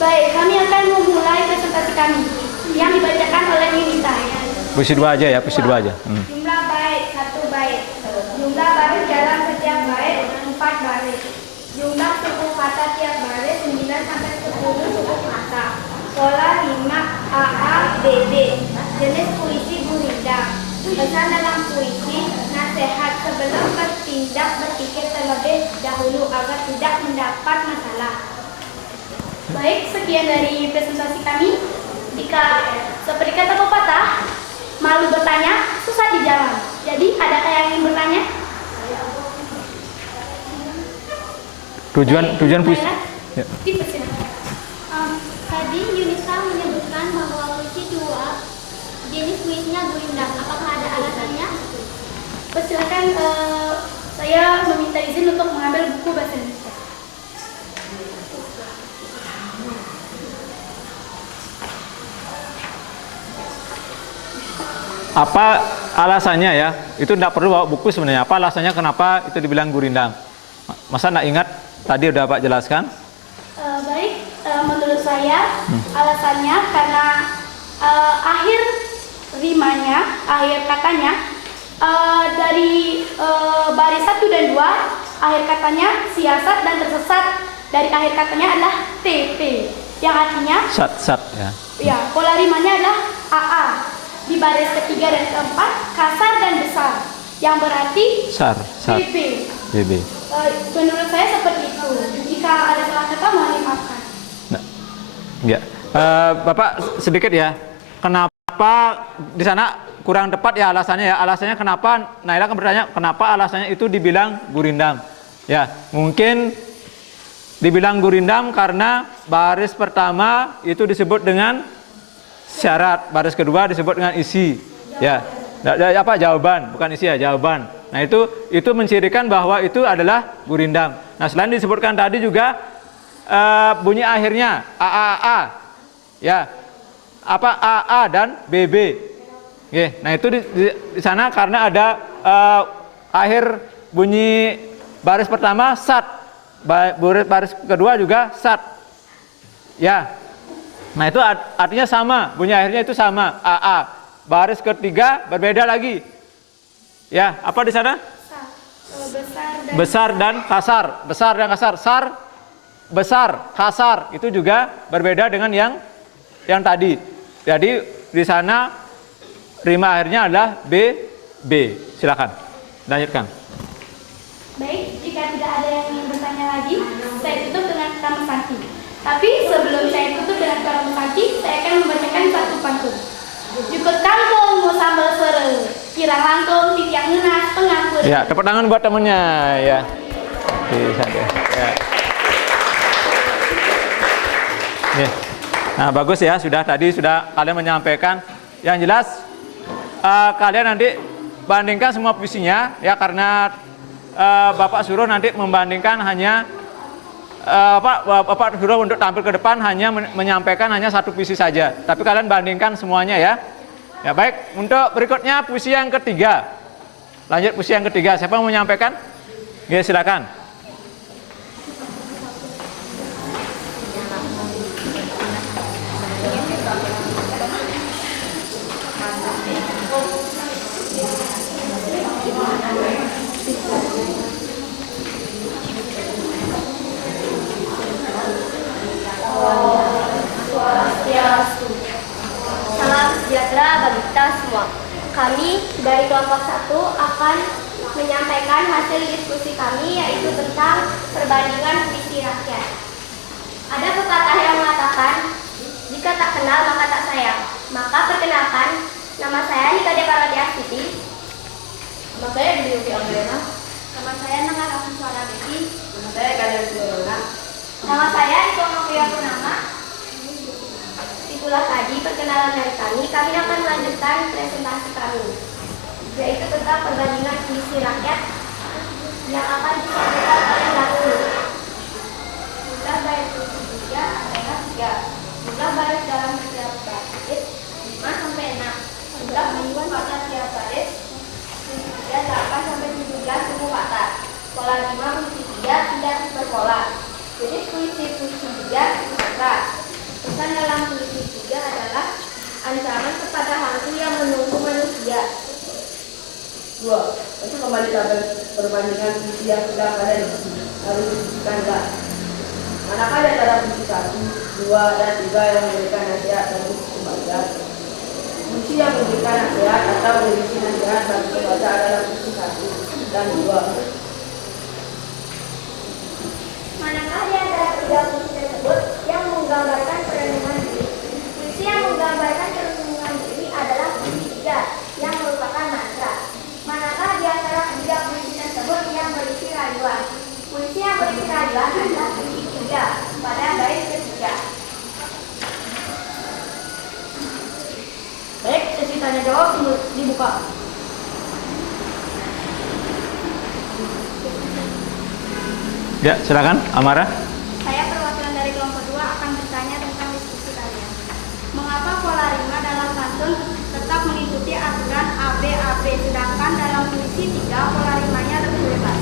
Baik, kami akan memulai presentasi kami yang dibacakan oleh Yunita. Puisi 2 aja ya, puisi 2 aja. Jumlah bait 1 bait. Jumlah baris dalam setiap bait 4 baris. Jumlah suku kata tiap baris 9 sampai 10 suku kata. Pola 5 AA BB. Jenis puisi gurindam. Pesan dalam puisi, nasihat sebelum bertindak berpikir terlebih dahulu agar tidak mendapat masalah. Baik, sekian dari presentasi kami. Jika seperti kata pepatah, malu bertanya, susah dijawab. Jadi, adakah yang ingin bertanya? Tujuan puisi. Ya. Dipersilakan. Tadi Yunita menyebutkan bahwa puisi 2 jenis puisinya gurindam. Apakah ada alasannya? Persilakan, saya meminta izin untuk mengambil buku bahasa Indonesia. Apa alasannya ya? Itu tidak perlu bawa buku sebenarnya. Apa alasannya kenapa itu dibilang gurindam? Masa tidak ingat? Tadi udah Pak jelaskan. Baik, menurut saya alasannya karena akhir rimanya, akhir katanya dari baris 1 dan 2, akhir katanya siasat dan tersesat dari akhir katanya adalah TP, yang artinya Sat ya. ya, pola rimanya adalah AA. Di baris ketiga dan keempat kasar dan besar, yang berarti Sar. BB. BB. Menurut saya seperti itu. Jika ada salah kata mohon dimaafkan. Nah, enggak. Bapak sedikit ya. Kenapa Apa di sana kurang tepat ya alasannya ya. Alasannya kenapa Naila akan bertanya kenapa alasannya itu dibilang gurindam. Ya, mungkin dibilang gurindam karena baris pertama itu disebut dengan syarat, baris kedua disebut dengan isi. Ya. Apa jawaban, bukan isi ya, jawaban. Nah, itu mencirikan bahwa itu adalah gurindam. Nah, selain disebutkan tadi juga bunyi akhirnya AAA. Ya. Apa AA dan BB. Oke, nah itu di sana karena ada akhir bunyi baris pertama sat, baris kedua juga sat. Ya. Nah, itu artinya sama, bunyi akhirnya itu sama, AA. Baris ketiga berbeda lagi. Ya, apa di sana? Besar dan kasar. Besar dan kasar. Sar, besar, kasar. Itu juga berbeda dengan yang tadi. Jadi di sana rima akhirnya adalah B, B. Silakan, lanjutkan. Baik, jika tidak ada yang ingin bertanya lagi, saya tutup dengan kata sakti. Tapi sebelum saya tutup dengan kata sakti, saya akan membacakan satu pantun. Jukut kangkung mau sambal sere, kirang langkung titiang ngenas tengah puri. Ya, tepuk tangan buat temennya ya. Bisa deh. Ya. Nih. Nah, bagus ya, sudah kalian menyampaikan. Yang jelas kalian nanti bandingkan semua puisinya ya, karena Bapak suruh nanti membandingkan hanya Bapak suruh untuk tampil ke depan hanya menyampaikan hanya satu puisi saja. Tapi kalian bandingkan semuanya ya. Ya baik, untuk berikutnya puisi yang ketiga. Lanjut puisi yang ketiga, siapa yang mau menyampaikan? Ya, silakan. Salam sejahtera bagi kita semua. Kami dari kelompok 1 akan menyampaikan hasil diskusi kami, yaitu tentang perbandingan puisi rakyat. Ada pepatah yang mengatakan, jika tak kenal maka tak sayang. Maka perkenalkan, nama saya Nika Deparwati Astuti. Nama saya Dwi Angelina. Nama saya Nengah Raffi Suara Beki. Nama saya Kadar Suara. Nama saya Iko Novia Purnama. Itulah tadi perkenalan dari kami. Kami akan melanjutkan presentasi kami, yaitu tentang perbandingan puisi rakyat yang akan disampaikan oleh Lalu. Jumlah baris puisi 3 adalah 3. Jumlah baris dalam setiap baris 5 sampai 6. Jumlah bimbingan pada setiap baris puisi 3 8 sampai 17 suku kata. Pola 5 puisi 3 tidak berpola. Jadi puisi 3 kata. Pesan dalam puisi 3 adalah ancaman kepada hantu yang menunggu manusia. 2. Untuk kembali tabel perbandingan puisi yang sudah ada di sini. Lalu disebutkanlah manakah di antara puisi 1, 2, dan 3 yang memberikan nasihat bagi pembaca. Puisi yang memberikan nasihat atau berisi nasihat bagi pembaca adalah puisi 1 dan 2. Manakah di antara 3 puisi tersebut yang menggambarkan perlindungan diri? Puisi yang menggambarkan perlindungan diri adalah puisi 3 yang merupakan mantra. Manakah di antara 3 puisi tersebut yang berisi rayuan? Puisi yang berisi rayuan adalah puisi 3 pada baris ketiga. Baik, sesi tanya jawab dibuka. Ya, silakan Amara. Saya perwakilan dari kelompok 2 akan bertanya tentang diskusi kalian. Mengapa pola rima dalam pantun tetap mengikuti aturan ABAB, sedangkan dalam puisi 3 pola rimanya lebih bebas?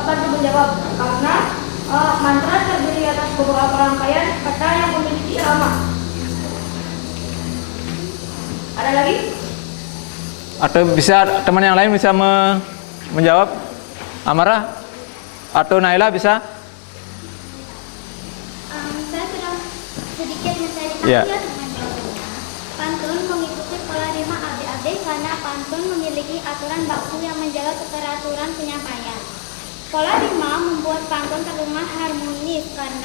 Bantu menjawab karena mantra terdiri atas beberapa rangkaian kata yang memiliki irama. Ada lagi? Atau bisa teman yang lain bisa menjawab? Amara atau Naila bisa? Saya sudah sedikit mencari Ya. tahu pantun mengikuti pola rima ABAB karena pantun memiliki aturan baku yang menjaga keteraturan penyampaian. Pola rima membuat pantun terdengar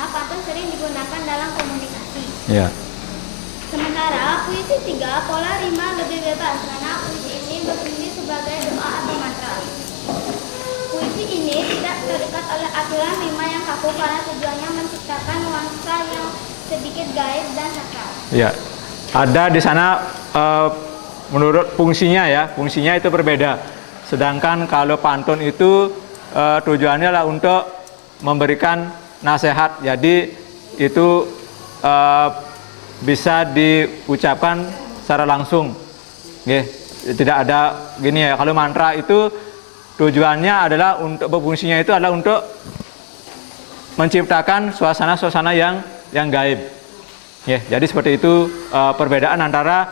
karena pantun sering digunakan dalam komunikasi. Ya. Sementara puisi 3 pola rima lebih bebas karena puisi ini berbunyi sebagai doa atau mantra. Puisi ini tidak terikat oleh aturan rima yang kaku karena tujuannya menciptakan nuansa yang sedikit gaib dan sakral. Ya. Ada di sana menurut fungsinya ya, fungsinya itu berbeda. Sedangkan kalau pantun itu tujuannya adalah untuk memberikan nasihat. Jadi itu bisa diucapkan secara langsung. Tidak ada gini ya. Kalau mantra itu tujuannya adalah untuk fungsinya itu adalah untuk menciptakan suasana-suasana yang gaib. Jadi seperti itu perbedaan antara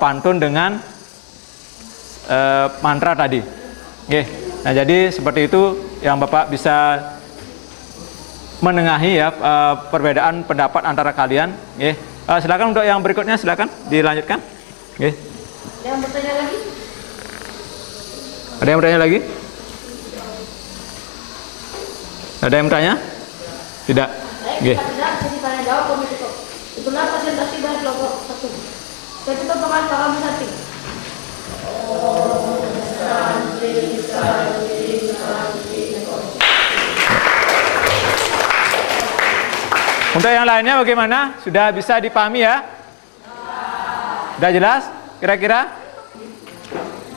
pantun dengan mantra tadi. Nah, jadi seperti itu yang Bapak bisa menengahi ya perbedaan pendapat antara kalian. Silakan untuk yang berikutnya, silakan dilanjutkan. Ada yang bertanya lagi? Ada yang bertanya lagi? Ada yang bertanya? Tidak. Tidak, sesi tanya jawab komisi kok. Itulah presentasi dari kelompok 1. Saya tutup dengan salam bersatu. Untuk yang lainnya bagaimana? Sudah bisa dipahami ya? Sudah jelas? Kira-kira?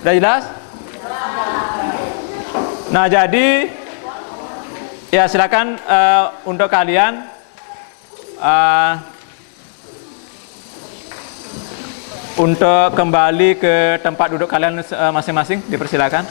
Sudah jelas? Nah, jadi ya silakan untuk kalian untuk kembali ke tempat duduk kalian masing-masing, dipersilakan.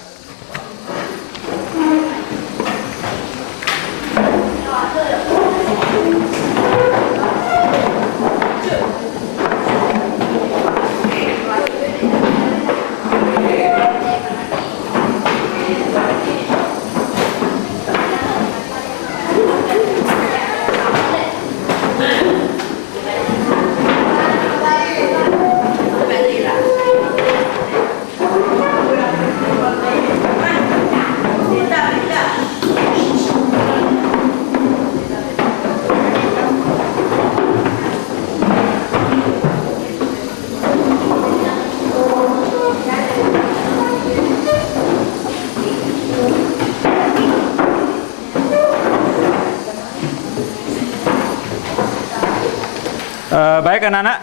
Baik anak-anak,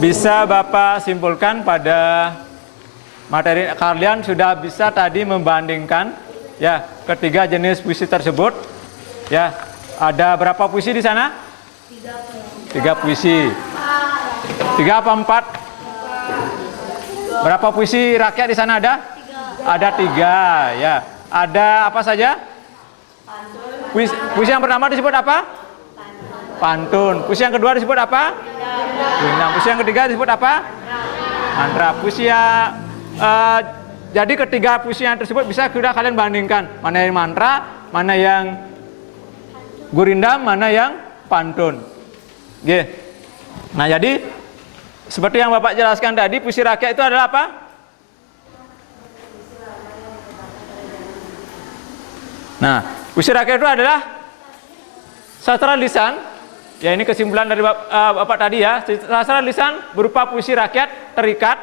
bisa Bapak simpulkan pada materi kalian sudah bisa tadi membandingkan ya ketiga jenis puisi tersebut. Ya, ada berapa puisi di sana? 3 puisi. 3 apa 4? Berapa puisi rakyat di sana ada? Ada 3 ya. Ada apa saja? Puisi yang pertama disebut apa? Pantun. Puisi yang kedua disebut apa? Rindang. Puisi yang ketiga disebut apa? Mantra. Puisi yang jadi ketiga puisi yang tersebut bisa sudah kalian bandingkan mana yang mantra, mana yang gurindam, mana yang pantun. Nah, jadi seperti yang Bapak jelaskan tadi, puisi rakyat itu adalah apa? Nah, puisi rakyat itu adalah sastra lisan. Ya, ini kesimpulan dari Bapak tadi ya. Sastra lisan berupa puisi rakyat terikat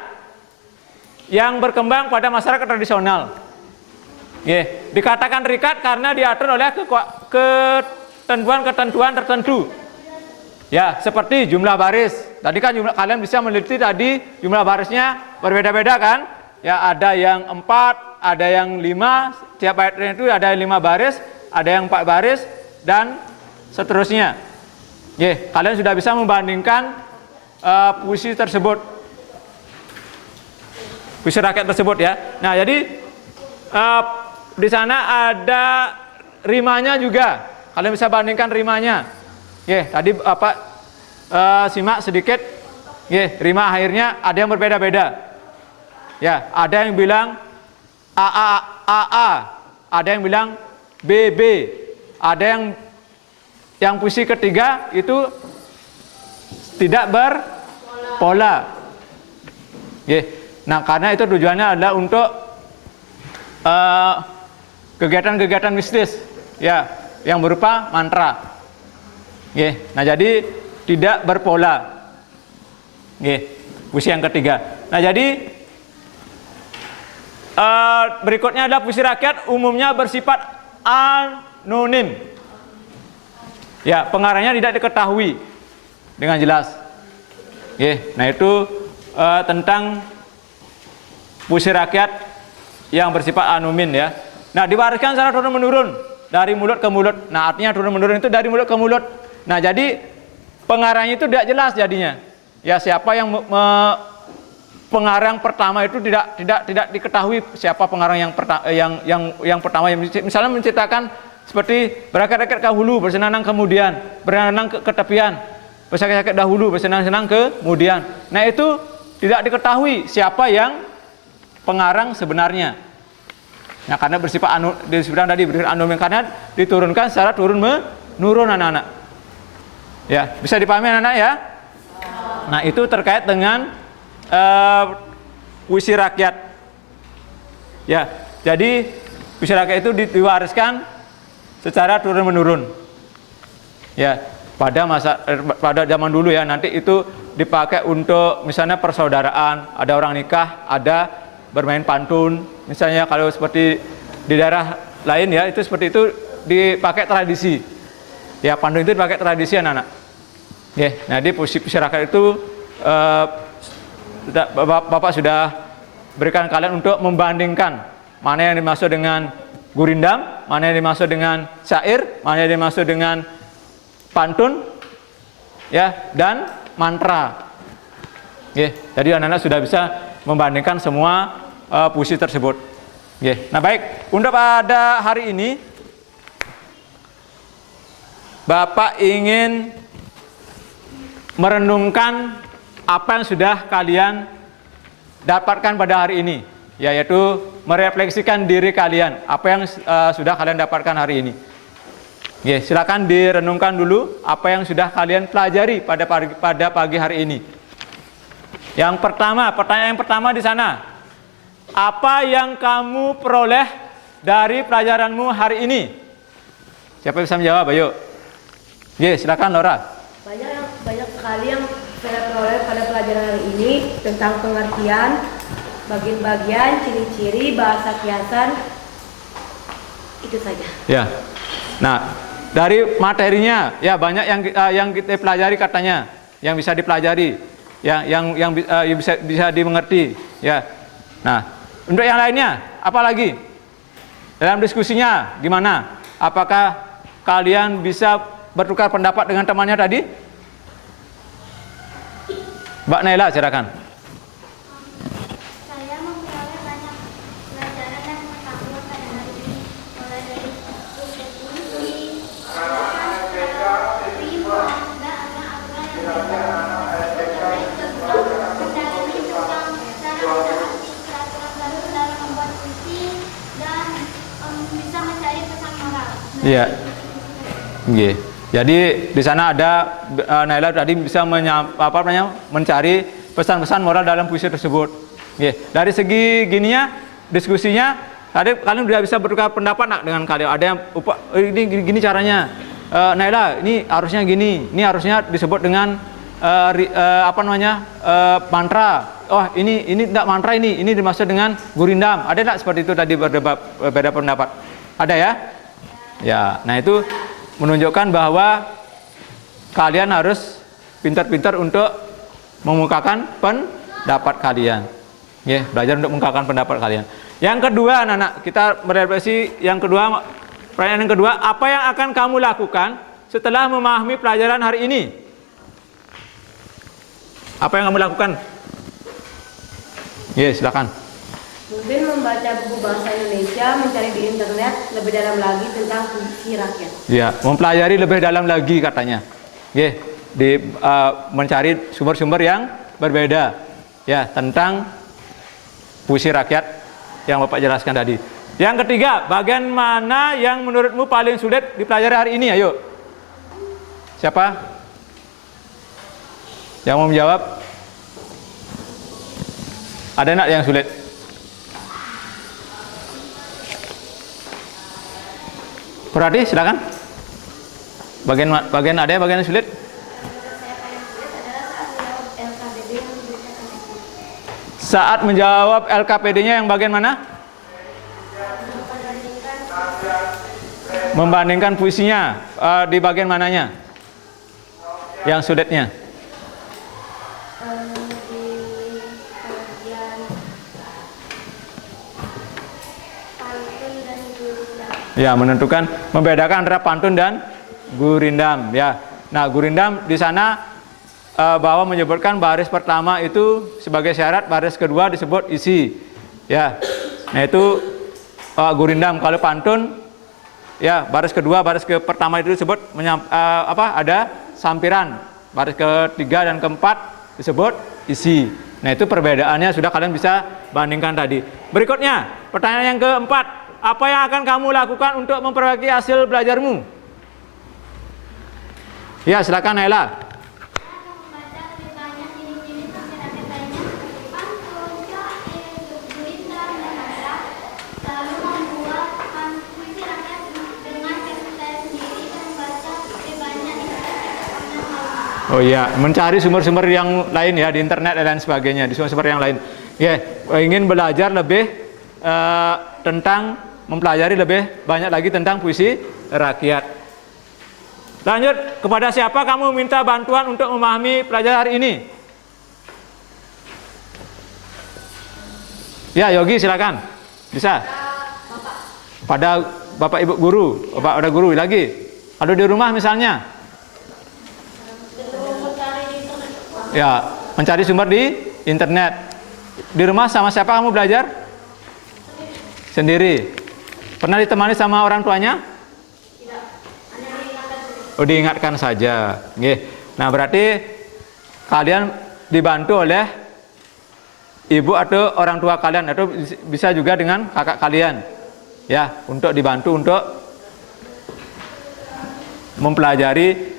yang berkembang pada masyarakat tradisional. Dikatakan terikat karena diatur oleh ketentuan-ketentuan tertentu. Ya, seperti jumlah baris. Tadi kan kalian bisa meneliti tadi jumlah barisnya berbeda-beda kan? Ya, ada yang 4, ada yang 5. Tiap ayatnya itu ada 5 baris, ada yang 4 baris dan seterusnya. Kalian sudah bisa membandingkan puisi tersebut, puisi rakyat tersebut ya. Nah, jadi di sana ada rimanya juga. Kalian bisa bandingkan rimanya. Tadi Bapak simak sedikit. Rima akhirnya ada yang berbeda-beda. Ya, ada yang bilang AA, ada yang bilang BB, ada yang puisi ketiga itu tidak berpola. Nah, karena itu tujuannya adalah untuk kegiatan-kegiatan mistis. Ya, yang berupa mantra. Nah, jadi tidak berpola. Puisi yang ketiga. Nah, jadi berikutnya adalah puisi rakyat umumnya bersifat anonim. Ya, pengarangnya tidak diketahui dengan jelas. Nah, itu tentang puisi rakyat yang bersifat anonim ya. Nah, diwariskan secara turun menurun dari mulut ke mulut. Nah, artinya turun menurun itu dari mulut ke mulut. Nah, jadi pengarangnya itu tidak jelas jadinya. Ya, siapa yang pengarang pertama itu tidak diketahui siapa pengarang yang pertama, yang misalnya menciptakan seperti berakat-rakat dahulu bersenang-senang kemudian, berenang ke tepian, bersakit-sakit dahulu bersenang-senang kemudian. Nah, itu tidak diketahui siapa yang pengarang sebenarnya. Nah, karena bersifat disebutkan tadi bersifat anonim karena diturunkan secara turun menurun anak-anak. Ya, bisa dipahami anak-anak ya? Nah, itu terkait dengan puisi rakyat. Ya, jadi puisi rakyat itu diwariskan secara turun menurun. Ya, pada zaman dulu ya, nanti itu dipakai untuk misalnya persaudaraan, ada orang nikah, ada bermain pantun. Misalnya kalau seperti di daerah lain ya, itu seperti itu dipakai tradisi. Ya, pantun itu dipakai tradisi anak-anak. Nah, di puisi rakyat itu Bapak sudah berikan kalian untuk membandingkan mana yang dimaksud dengan gurindam, mana yang dimaksud dengan syair, mana yang dimaksud dengan pantun, ya, dan mantra. Jadi anak-anak sudah bisa membandingkan semua puisi tersebut. Nah, baik, untuk pada hari ini Bapak ingin merenungkan apa yang sudah kalian dapatkan pada hari ini, yaitu merefleksikan diri kalian, apa yang sudah kalian dapatkan hari ini. Silakan direnungkan dulu apa yang sudah kalian pelajari pada pagi hari ini. Yang pertama, pertanyaan yang pertama di sana, apa yang kamu peroleh dari pelajaranmu hari ini? Siapa bisa menjawab? Ayo. Silakan Laura. Banyak sekali yang saya peroleh pada pelajaran hari ini tentang pengertian, bagian-bagian, ciri-ciri, bahasa kiasan. Itu saja. Ya. Nah, dari materinya ya banyak yang kita pelajari katanya, yang bisa dipelajari, ya, yang bisa dimengerti, ya. Nah, untuk yang lainnya apa lagi? Dalam diskusinya gimana? Apakah kalian bisa bertukar pendapat dengan temannya tadi? Mbak Naila, silakan. Saya memperoleh banyak pelajaran dan pengetahuan pada hari ini, mulai dari puisi, bisa mencari pesan moral. Iya. Jadi di sana ada Naila tadi bisa mencari pesan-pesan moral dalam puisi tersebut. Dari segi gininya diskusinya tadi kalian sudah bisa bertukar pendapat dengan kalian. Ada yang ini gini caranya. Naila, ini harusnya gini. Ini harusnya disebut dengan mantra. Oh, ini tidak mantra, ini dimaksud dengan gurindam. Ada tidak seperti itu tadi berbeda pendapat? Ada ya? Ya, nah itu menunjukkan bahwa kalian harus pintar-pintar untuk mengungkapkan pendapat kalian. Belajar untuk mengungkapkan pendapat kalian. Yang kedua, anak-anak, kita merefleksi yang kedua, pertanyaan yang kedua, apa yang akan kamu lakukan setelah memahami pelajaran hari ini? Apa yang kamu lakukan? Silakan. Mungkin membaca buku bahasa Indonesia, mencari di internet lebih dalam lagi tentang puisi rakyat. Ya, mempelajari lebih dalam lagi katanya. Mencari sumber-sumber yang berbeda ya tentang puisi rakyat yang Bapak jelaskan tadi. Yang ketiga, bagian mana yang menurutmu paling sulit dipelajari hari ini? Ayo. Siapa? Yang mau menjawab? Ada enggak yang sulit? Berarti silakan. Bagian ada yang bagian sulit? Saat menjawab LKPD-nya yang bagian mana? Membandingkan puisinya di bagian mananya? Yang sulitnya? Ya, menentukan, membedakan antara pantun dan gurindam. Ya, nah gurindam di sana bahwa menyebutkan baris pertama itu sebagai syarat, baris kedua disebut isi. Ya, nah itu gurindam. Kalau pantun, ya baris kedua, baris pertama itu disebut ada sampiran. Baris ketiga dan keempat disebut isi. Nah itu perbedaannya sudah kalian bisa bandingkan tadi. Berikutnya, pertanyaan yang keempat, apa yang akan kamu lakukan untuk memperbaiki hasil belajarmu? Ya, silakan Naila. Oh iya, mencari sumber-sumber yang lain ya di internet dan lain sebagainya, di sumber-sumber yang lain. Ya, ingin belajar lebih tentang mempelajari lebih banyak lagi tentang puisi rakyat. Lanjut, kepada siapa kamu minta bantuan untuk memahami pelajaran hari ini? Ya, Yogi silakan. Bisa. Pada Bapak Ibu guru, Bapak ada guru lagi. Kalau di rumah misalnya? Ya, mencari sumber di internet. Di rumah sama siapa kamu belajar? Sendiri. Pernah ditemani sama orang tuanya? Tidak. Oh, diingatkan saja. Oke. Nah, berarti kalian dibantu oleh ibu atau orang tua kalian, atau bisa juga dengan kakak kalian. Ya, untuk dibantu untuk mempelajari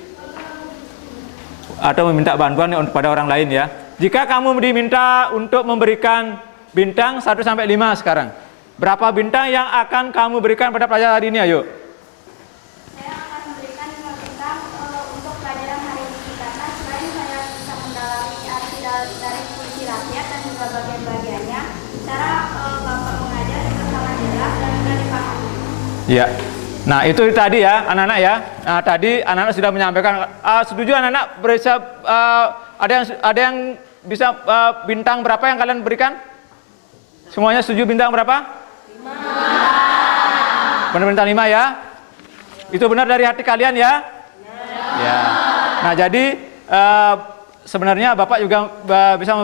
atau meminta bantuan kepada orang lain ya. Jika kamu diminta untuk memberikan bintang 1 sampai 5 sekarang, berapa bintang yang akan kamu berikan pada pelajaran hari ini? Ayo. Saya akan memberikan 5 bintang untuk pelajaran hari ini karena selain saya bisa mendalami arti dari puisi rakyat dan juga bagian-bagiannya, cara Bapak mengajar juga sangat jelas dan mudah dipahami. Ya. Nah itu tadi ya anak-anak ya. Nah tadi anak-anak sudah menyampaikan. Setuju anak-anak bisa ada yang bisa bintang berapa yang kalian berikan? Semuanya setuju bintang berapa? 5. Benar bintang 5 ya? Itu benar dari hati kalian ya? Ya. Nah jadi sebenarnya Bapak juga bisa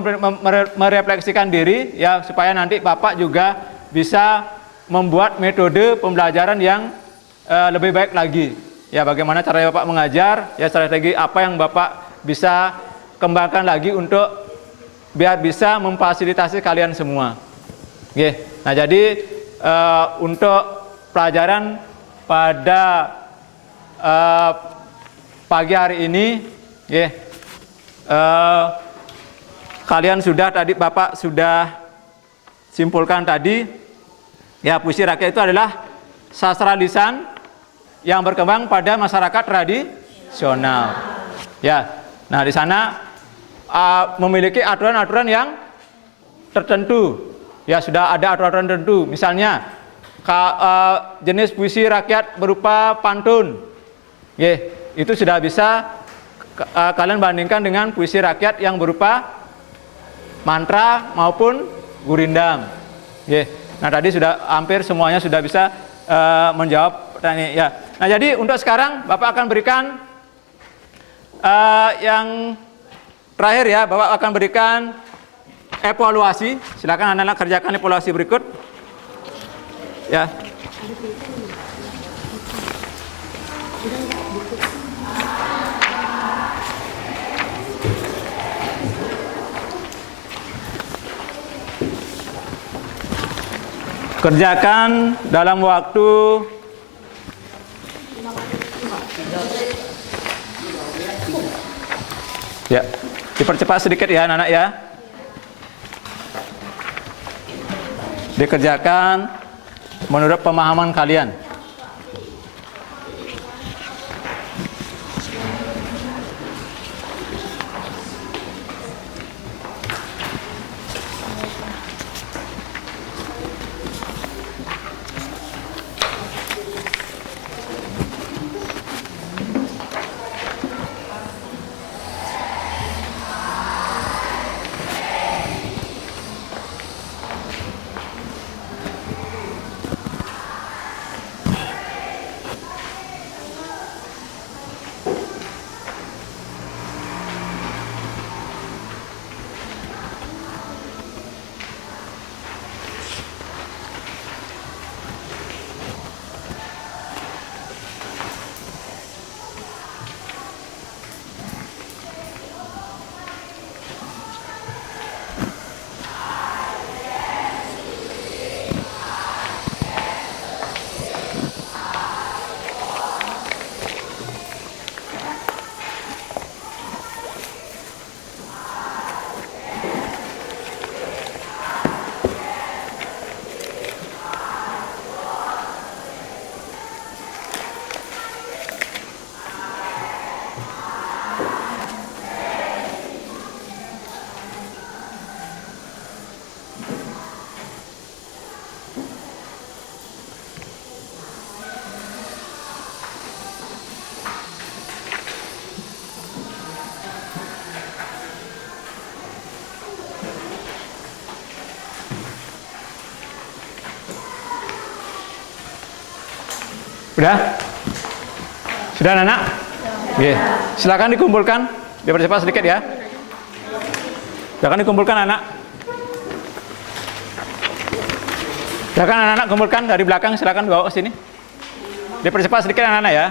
merefleksikan diri ya supaya nanti Bapak juga bisa membuat metode pembelajaran yang lebih baik lagi. Ya, bagaimana cara Bapak mengajar, ya strategi apa yang Bapak bisa kembangkan lagi untuk biar bisa memfasilitasi kalian semua. Oke. Nah, jadi untuk pelajaran pada pagi hari ini, kalian sudah tadi Bapak sudah simpulkan tadi, ya puisi rakyat itu adalah sastra lisan yang berkembang pada masyarakat tradisional. Ya, nah di sana memiliki aturan-aturan yang tertentu. Ya sudah ada aturan tertentu. Misalnya jenis puisi rakyat berupa pantun. Itu sudah bisa kalian bandingkan dengan puisi rakyat yang berupa mantra maupun gurindam. Nah tadi sudah hampir semuanya sudah bisa menjawab pertanyaan ya. Nah jadi untuk sekarang Bapak akan berikan yang terakhir ya, Bapak akan berikan evaluasi. Silakan anak-anak kerjakan evaluasi berikut. Ya. Kerjakan dalam waktu ya, dipercepat sedikit ya anak-anak ya. Dikerjakan menurut pemahaman kalian. Sudah? Sudah anak? Oke. Silakan dikumpulkan. Dipercepat sedikit ya. Silakan dikumpulkan anak. Silakan anak-anak kumpulkan dari belakang, silakan bawa ke sini. Dipercepat sedikit anak-anak ya.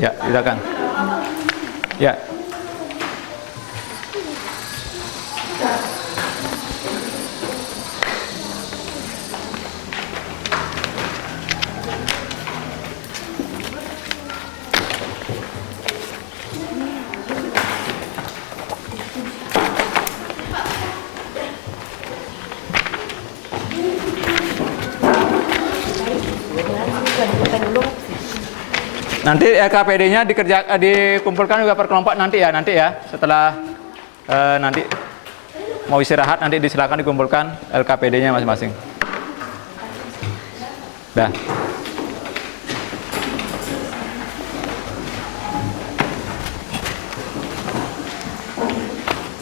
Ya, silakan. Ya. Nanti LKPD-nya dikumpulkan juga per kelompok nanti ya setelah nanti mau istirahat nanti disilakan dikumpulkan LKPD-nya masing-masing. Dah.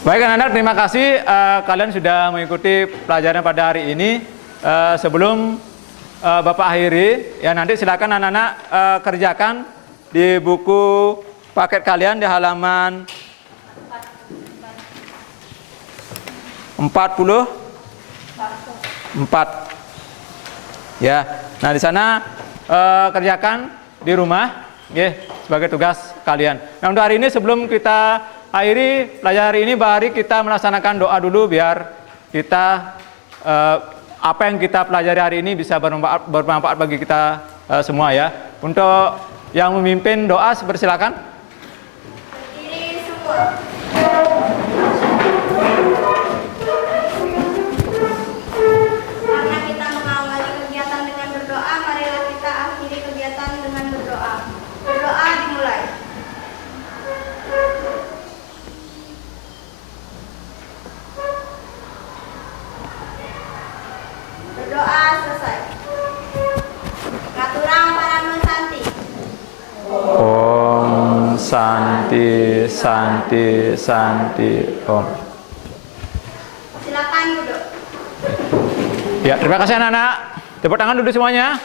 Baik anak-anak, terima kasih kalian sudah mengikuti pelajaran pada hari ini. Sebelum Bapak akhiri, ya nanti silakan anak-anak kerjakan di buku paket kalian di halaman 44. Ya, nah di sana kerjakan di rumah, ya, sebagai tugas kalian. Nah untuk hari ini sebelum kita akhiri pelajaran hari ini, mari kita melaksanakan doa dulu biar kita apa yang kita pelajari hari ini bisa bermanfaat bagi kita semua ya. Untuk yang memimpin doa bersilakan. Berdiri semua. Karena kita mengawali kegiatan dengan berdoa, marilah kita akhiri kegiatan dengan berdoa. Berdoa dimulai. Berdoa selesai. Ngaturang Paranun Santi. Om Santi Santi Santi Om. Silakan duduk. Ya, terima kasih anak-anak. Tepuk tangan dulu semuanya.